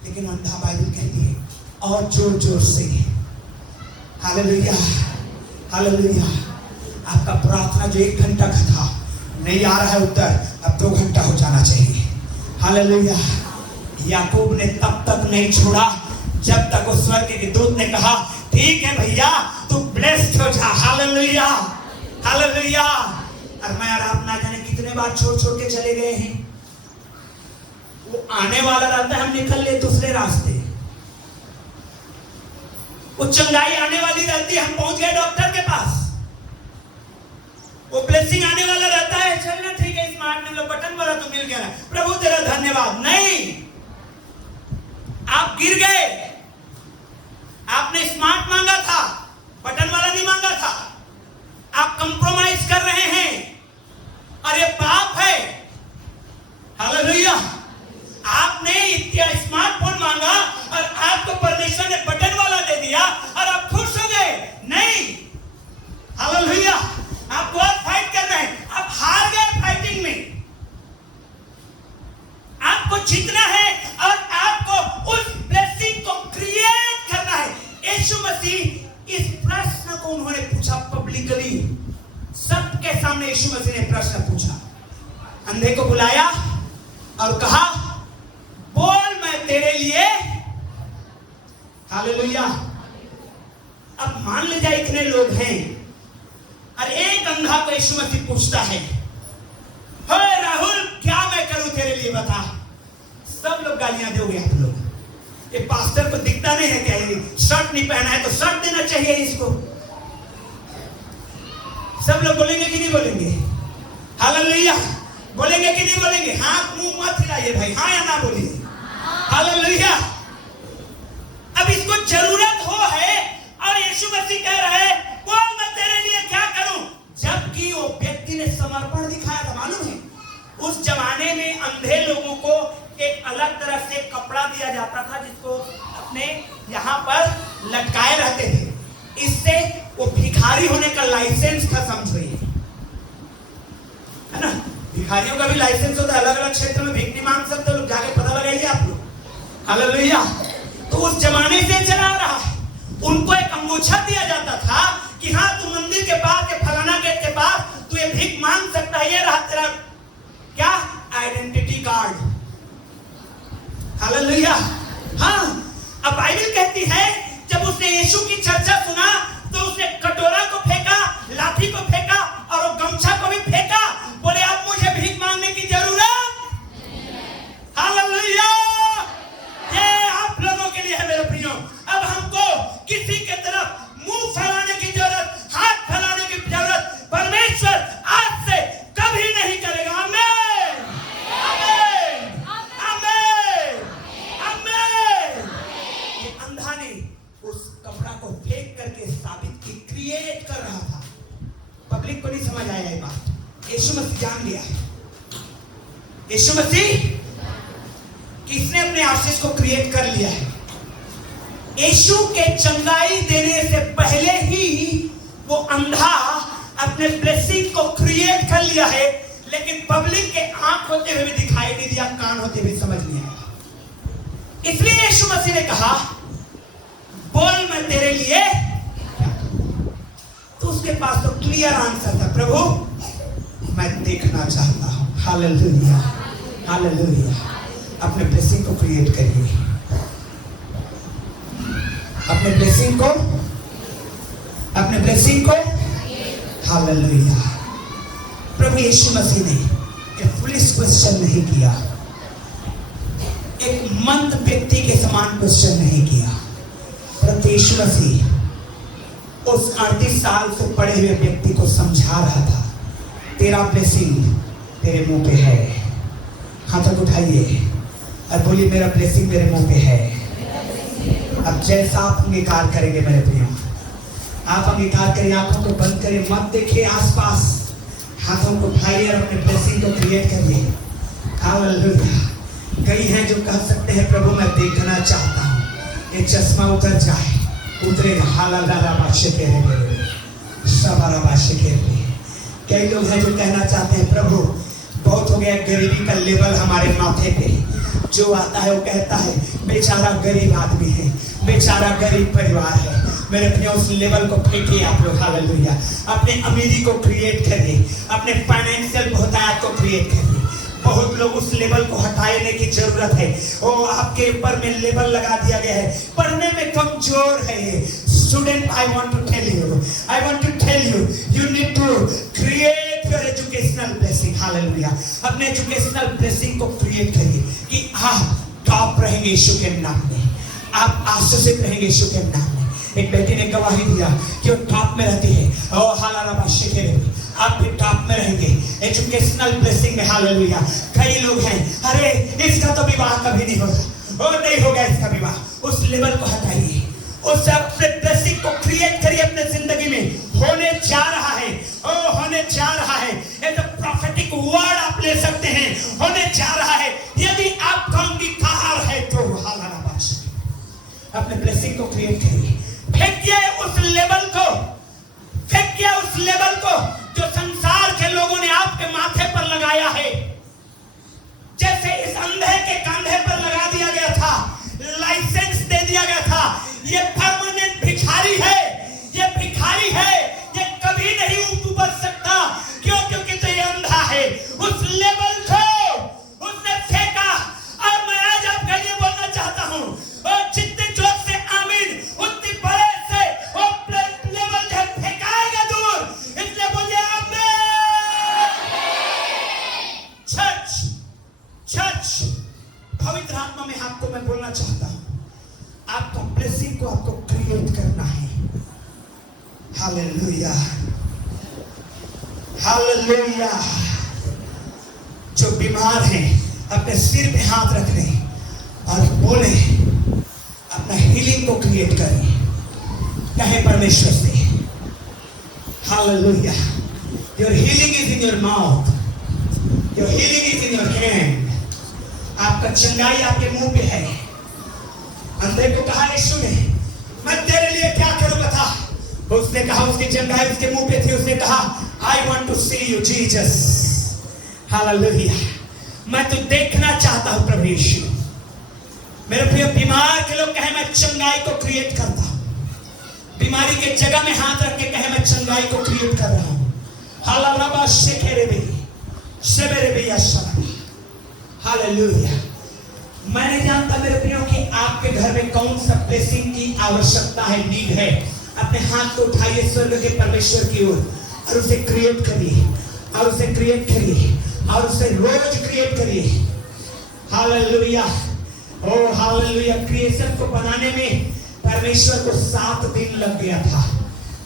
लेकिन अंधा बाइबल कहती है और जोर जोर से हालेलुया, हालेलुया। आपका प्रार्थना जो 1 घंटा का था, नहीं आ रहा है उत्तर, अब 2 घंटा हो जाना चाहिए। हालेलुया। याकूब ने तब तक नहीं छोड़ा जब तक उस स्वर्ग के दूत ने कहा ठीक है भैया तू ब्लेस्ड हो जा। Hallelujah, hallelujah. और मैं और आप ना जाने कितने बार छोड़ छोड़ के चले गए हैं। वो आने वाला रहता है, हम निकल ले दूसरे रास्ते। वो चंगाई आने वाली रहती है, हम पहुंच गए डॉक्टर के पास। वो ब्लेसिंग आने वाला रहता है, चलना ठीक है स्मार्ट में लो बटन वाला तो मिल गया ना, प्रभु तेरा धन्यवाद। नहीं, आप गिर गए। आपने स्मार्ट मांगा था, बटन वाला नहीं मांगा था। आप कंप्रोमाइज कर रहे हैं, अरे पाप है। हालेलुया। आपने इतना स्मार्टफोन मांगा और आपको परमेश्वर ने बटन वाला दे दिया और आप खुश हो गए। नहीं, हालेलुया। आप बहुत फाइट कर रहे हैं, आप हार गए फाइटिंग में। आपको जीतना है और आपको उस ब्लेसिंग को क्रिएट करना है। यीशु मसीह इस प्रश्न को उन्होंने पूछा पब्लिकली, सबके सामने यीशु मसीह ने प्रश्न पूछा। अंधे को बुलाया और कहा बोल मैं तेरे लिए। हालेलुया। अब मान ले जाए इतने लोग हैं और एक अंधा को यीशु मसीह पूछता है राहुल क्या मैं करूं तेरे लिए बता। सब लोग गालियां दोगे आप लोग। ये पास्टर को दिखता नहीं है क्या? शर्ट नहीं पहना है तो शर्ट देना चाहिए इसको। सब लोग बोलेंगे कि नहीं बोलेंगे? हालेलुया। बोलेंगे कि नहीं बोलेंगे? हाथ मुंह मत हिलाइए भाई, हाँ या ना बोलिए। हालेलुया। अब इसको जरूरत हो है और यीशु मसीह कह रहे हैं बोल मैं तेरे लिए क्या करूं। जबकि वो व्यक्ति ने समर्पण दिखाया था। मालूम है उस जमाने में अंधे लोगों को एक अलग तरह से कपड़ा दिया जाता था जिसको अपने यहाँ पर लटकाए रहते थे। इससे वो भिखारी होने का लाइसेंस था, समझिए, है ना। भिखारियों का भी लाइसेंस होता है, अलग अलग क्षेत्र में भीख नहीं मांग सकते लोग, जाके पता लगाइए आप लोग। हालेलुया। तो उस जमाने से चला रहा है। उनको एक अंगूछा दिया जाता था कि हाँ तू मंदिर के पास के फलाना गेट के पास तू ये भीख मांग सकता है। ये रहा तेरा क्या आइडेंटिटी कार्ड। हालेलुया। हाँ, अब बाइबल कहती है जब उसने यीशु की चर्चा सुना तो उसने कटोरा को फेंका, लाठी को फेंका और वो गमछा को भी फेंका। बोले अब मुझे भीख मांगने की जरूरत। हालेलुया। ये आप लोगों के लिए है मेरे प्रियो। अब हमको किसी के तरफ मुंह फैलाने की जरूरत, हाथ फैलाने की जरूरत परमेश्वर आज से कभी नहीं करेगा। आमीन, आमीन, आमीन, आमीन। ये अंधा ने उस कपड़ा को फेंक करके साबित की, क्रिएट कर रहा था। पब्लिक को नहीं समझ आया ये बात। यीशु मसीह जान लिया है, यीशु मसीह किसने अपने आशीष को क्रिएट कर लिया है। यीशु के चंगाई देने से पहले ही वो अंधा अपने ब्लेसिंग को क्रिएट कर लिया है, लेकिन पब्लिक के आंख होते हुए भी दिखाई नहीं दिया, कान होते हुए समझ नहीं आया। इसलिए यीशु मसीह ने कहा बोल मैं तेरे लिए। तो उसके पास तो क्लियर आंसर था, प्रभु मैं देखना चाहता हूं। Hallelujah, hallelujah. अपने ब्लेसिंग को क्रिएट करिए, अपने ब्लेसिंग को, अपने ब्लेसिंग को। हालेलुया। प्रभु यीशु मसीह ने एक फुलिश क्वेश्चन नहीं किया, एक मंद व्यक्ति के समान क्वेश्चन नहीं किया। प्रभु यीशु मसीह उस 38 साल से पढ़े हुए व्यक्ति को समझा रहा था, तेरा ब्लेसिंग तेरे मुंह पे है। हाथ तक उठाइए और बोलिए मेरा ब्लेसिंग मेरे मुंह पे है। अब जैसा आप अंगीकार करेंगे मेरे प्रियो, आप अंगीकार करिए, आंखों को बंद करिए, मत देखिए आसपास, हाथों को उठाइए और अपने ब्लेसिंग को क्रिएट करिए। हालेलुया। कई हैं जो कह सकते हैं प्रभु मैं देखना चाहता हूँ, ये चश्मा उतर जाए, उतरेगा। हालेलुया। कई लोग हैं जो कहना चाहते हैं प्रभु बहुत हो गया गरीबी का लेवल हमारे माथे पे। जो आता है वो कहता है बेचारा गरीब आदमी है, बेचारा गरीब परिवार है। मेरे प्रियो उस लेवल को फेंकिए आप लोग। हालेलुया। अपने अमीरी को क्रिएट करिए, अपने फाइनेंशियल बहुतायत को क्रिएट करिए। बहुत लोग उस लेवल को हटाने की जरूरत है। वो आपके ऊपर में लेवल लगा दिया गया है, पढ़ने में कमजोर है ये student. I want to tell you you need to create your educational blessing. Hallelujah. अपने एजुकेशनल ब्लेसिंग को क्रिएट करिए कि आप टॉप रहेंगे यीशु के नाम में, आप आशीषित रहेंगे यीशु के नाम में। एक बेटी ने गवाही दिया कि वो टॉप में रहती है। ओ हालेलुया। आप भी टॉप में रहेंगे एजुकेशनल ब्लेसिंग में। हालेलुया। कई लोग हैं अरे इसका तो विवाह कभी नहीं होगा, और नहीं होगा इसका विवाह। उस लेवल को हटाइए, उस अपने ब्लेसिंग को क्रिएट करिए अपने जिंदगी में। होने जा रहा है, ओ होने जा रहा है। ये तो प्रॉफेटिक वर्ड आप ले सकते हैं, होने जा रहा है। यदि आपका अंगीकार है तो हालेलुया। अपने ब्लेसिंग को क्रिएट करिए। फेंकिए उस लेवल को, फेंकिए उस लेवल को जो संसार के लोगों ने आपके माथे पर लगाया है। जैसे इस अंधे के कंधे पर लगा दिया गया था, लाइसेंस दे दिया गया था, ये परमानेंट भिखारी है, ये भिखारी है, ये कभी नहीं ऊपर सकता। क्यों? क्योंकि तो ये अंधा है। उस लेवल को उसने फेंका। और मैं आज आपके लिए बोलना चाहता हूं, और जितने जोर से आमीन उतनी बड़े से वो लेवल जो फेंकाएगा दूर। इसलिए बोलिए चर्च पवित्र आत्मा में आपको मैं बोलना चाहता हूं, आपको ब्लेसिंग को आपको क्रिएट करना है। Hallelujah, hallelujah. जो बीमार हैं अपने सिर पे हाथ रख लें और बोले अपना हीलिंग को क्रिएट करें। कहे परमेश्वर से hallelujah. Your healing is in your mouth, your healing is in your hand. आपका चंगाई आपके मुंह पे है। अंधे को कहा यीशु ने मैं तेरे लिए क्या करूं बता। उसने कहा, उसकी चंगाई उसके मुंह पे थी। उसने कहा I want to see you Jesus. Hallelujah. मैं तो देखना चाहता हूं प्रभु यीशु। मेरे प्रिय बीमार के लोग कहे मैं चंगाई को क्रिएट करता हूं। बीमारी के जगह में हाथ रख के कहे मैं चंगाई को क्रिएट कर रहा हूं। हालालाबा शेकेरेबे शेबेरेबे यशबा। हालेलुया। मैं नहीं जानता मेरे प्रियो कि आपके घर में कौन सा ब्लेसिंग की आवश्यकता है, नीड है। अपने हाथ को उठाइए स्वर्ग के परमेश्वर की ओर और उसे क्रिएट करिए, और उसे क्रिएट करिए, और उसे रोज क्रिएट करिए। हालेलुया, ओ हालेलुया। क्रिएशन को बनाने में परमेश्वर को 7 दिन लग गया था।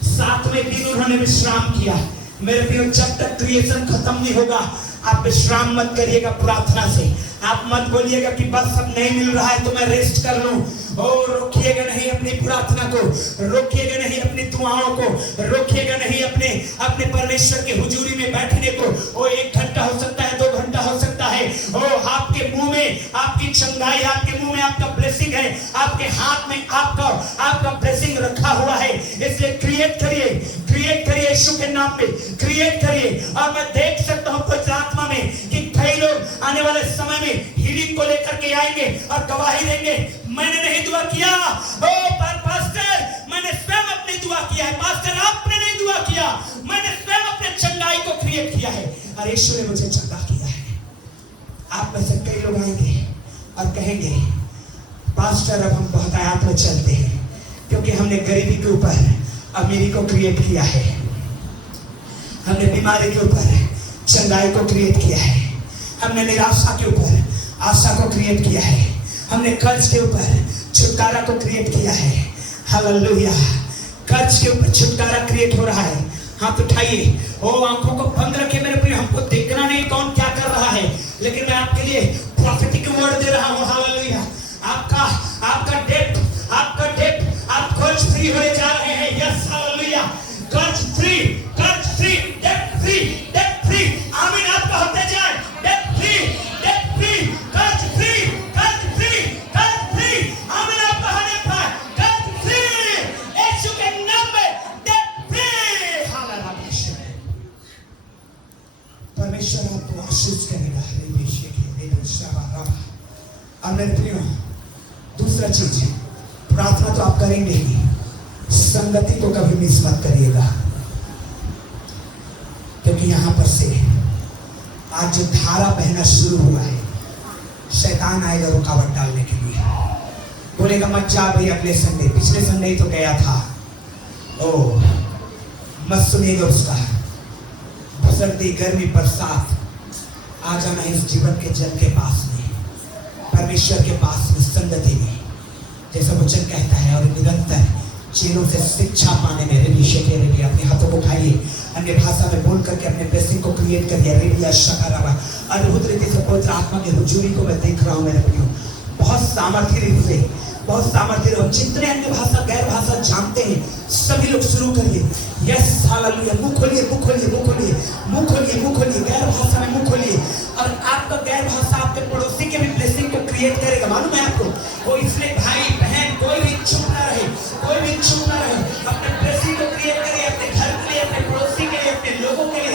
7वें दिन उन्होंने विश्राम किया। मेरे प्रियो, जब तक क्रिएशन खत्म नहीं होगा आप विश्राम मत करिएगा प्रार्थना से। आप मत बोलिएगा कि बस अब नहीं मिल रहा है तो मैं रेस्ट कर लूं। और रोकिएगा नहीं अपनी प्रार्थना को, रोकिएगा नहीं अपनी दुआओं को, रोकिएगा नहीं अपने परमेश्वर के हुजूरी में बैठने को। वो 1 घंटा हो सकता है, 2 घंटा हो सकता है। ओ आपके मुंह में आपकी चंगाई, आपके मुंह में आपका ब्लेसिंग है, आपके हाथ में आपका ब्लेसिंग रखा हुआ है। इसलिए क्रिएट करिए, क्रिएट करिए यीशु के नाम पे, क्रिएट करिए। और मैं देख सकता हूं कुछ आत्मा में कि कई लोग आने वाले समय में हीलिंग को लेकर के आएंगे और गवाही देंगे, मैंने नहीं दुआ किया। ओ पास्टर, मैंने स्वयं अपनी दुआ किया है। पास्टर, आपने नहीं दुआ किया, मैंने स्वयं अपने चंगाई को क्रिएट किया है और यीशु ने मुझे चंगा किया है। आप में से कई लोग आएंगे और कहेंगे, पास्टर अब हम बहुत आयात में चलते हैं क्योंकि हमने गरीबी के ऊपर अमीरी को क्रिएट किया है, हमने बीमारी के ऊपर चंगाई को क्रिएट किया है, हमने निराशा के ऊपर आशा को क्रिएट किया है, हमने कर्ज के ऊपर छुटकारा को क्रिएट किया है। हालेलुया। कर्ज के ऊपर छुटकारा क्रिएट हो रहा है। हाथ उठाइए, ओ आंखों को बंद रखिए मेरे प्रिय। हमको देखना नहीं कौन क्या कर रहा है, लेकिन मैं आपके लिए प्रॉफिटिक वर्ड दे रहा हूं। हालेलुया। आपका डेट आप कर्ज फ्री होने जा रहे हैं। Yes, hallelujah. कर्ज free, debt free, debt free. आमीन। आपका होते जाए डेट फ्री, कर्ज फ्री, कर्ज फ्री। आमीन। आपका होने पाए कर्ज फ्री, यीशु के नाम में डेट फ्री। हालेलुया। परमेश्वर आपको आशीष करेगा। और मेरे प्रियो, दूसरा चीज, प्रार्थना तो आप करेंगे ही, संगति को कभी मिस मत करिएगा, क्योंकि यहां पर से आज जो धारा बहना शुरू हुआ है, शैतान आएगा रुकावट डालने के लिए। बोलेगा मत जा भाई, अगले संडे, पिछले संडे ही तो गया था। ओ मत सुनिएगा उसका। सर्दी, गर्मी, बरसात, आ जाना इस जीवन के जल के पास में, परमेश्वर के पास में, संगति में, जैसा वचन कहता है। और निरंतर चेलों से शिक्षा पाने में अपने हाथों को उठाइए, अन्य भाषा में बोल करके अपने ब्लेसिंग को क्रिएट करिए। अद्भुत रीति से पवित्र आत्मा की हुजूरी को मैं देख रहा हूं मेरे प्रियो, बहुत सामर्थ्य रूप से, बहुत सामर्थ्य। हम जितने अन्य भाषा, गैर भाषा जानते हैं, सभी लोग शुरू करिए। Yes, hallelujah. मुंह खोलिए, मुंह खोलिए, मुंह खोलिए, मुंह खोलिए, मुंह खोलिए। गैर भाषा में मुंह खोलिए। और आपका गैर भाषा आपके पड़ोसी के भी ब्लेसिंग को क्रिएट करेगा, मालूम है आपको। वो इसलिए भाई बहन कोई भी चुप ना रहे, कोई भी चुप ना रहे। अपने ब्लेसिंग को क्रिएट करिए, अपने घर के लिए, अपने पड़ोसी के लिए, अपने लोगों के लिए।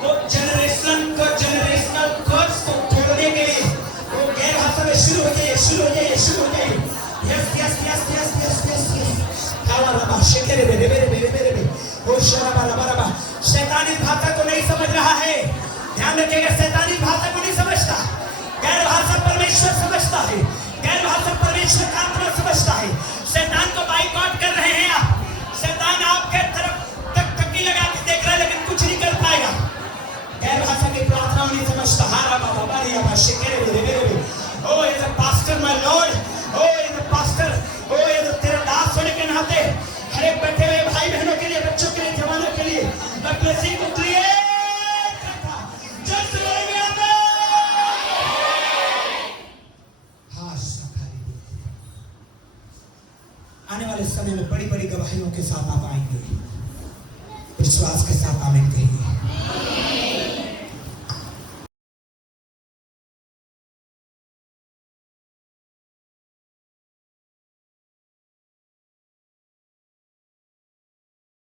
वो जनरेशनल कर्ज को तोड़ने के लिए वो गैर भाषा में शुरू हो जाइए, शुरू हो जाइए, शुरू हो जाइए। Yes, yes, yes, yes, yes, yes, yes. शैतान इस भाषा को नहीं समझ रहा है। ध्यान रखिएगा, शैतान इस भाषा को नहीं समझता। गैर भाषा परमेश्वर समझता है, गैर भाषा परमेश्वर का आत्मा समझता है। शैतान को बाइकआउट कर रहे हैं आप। शैतान आपके तरफ तक टक्की लगा के देख रहा है, लेकिन कुछ नहीं कर पाएगा। गैर भाषा की प्रार्थना नहीं समझता। Oh as a pastor my lord, oh as a pastor, oh as a तेरा दास होने के नाते हर एक बैठे हुए भाई बहनों के लिए, बच्चों के लिए, जवानों के लिए मैं ब्लेसिंग को क्रिएट करता। जस्ट बोलेंगे आमीन। हाँ, आने वाले समय में बड़ी बड़ी गवाहियों के साथ आप आएंगे। विश्वास के साथ आमीन कहिए।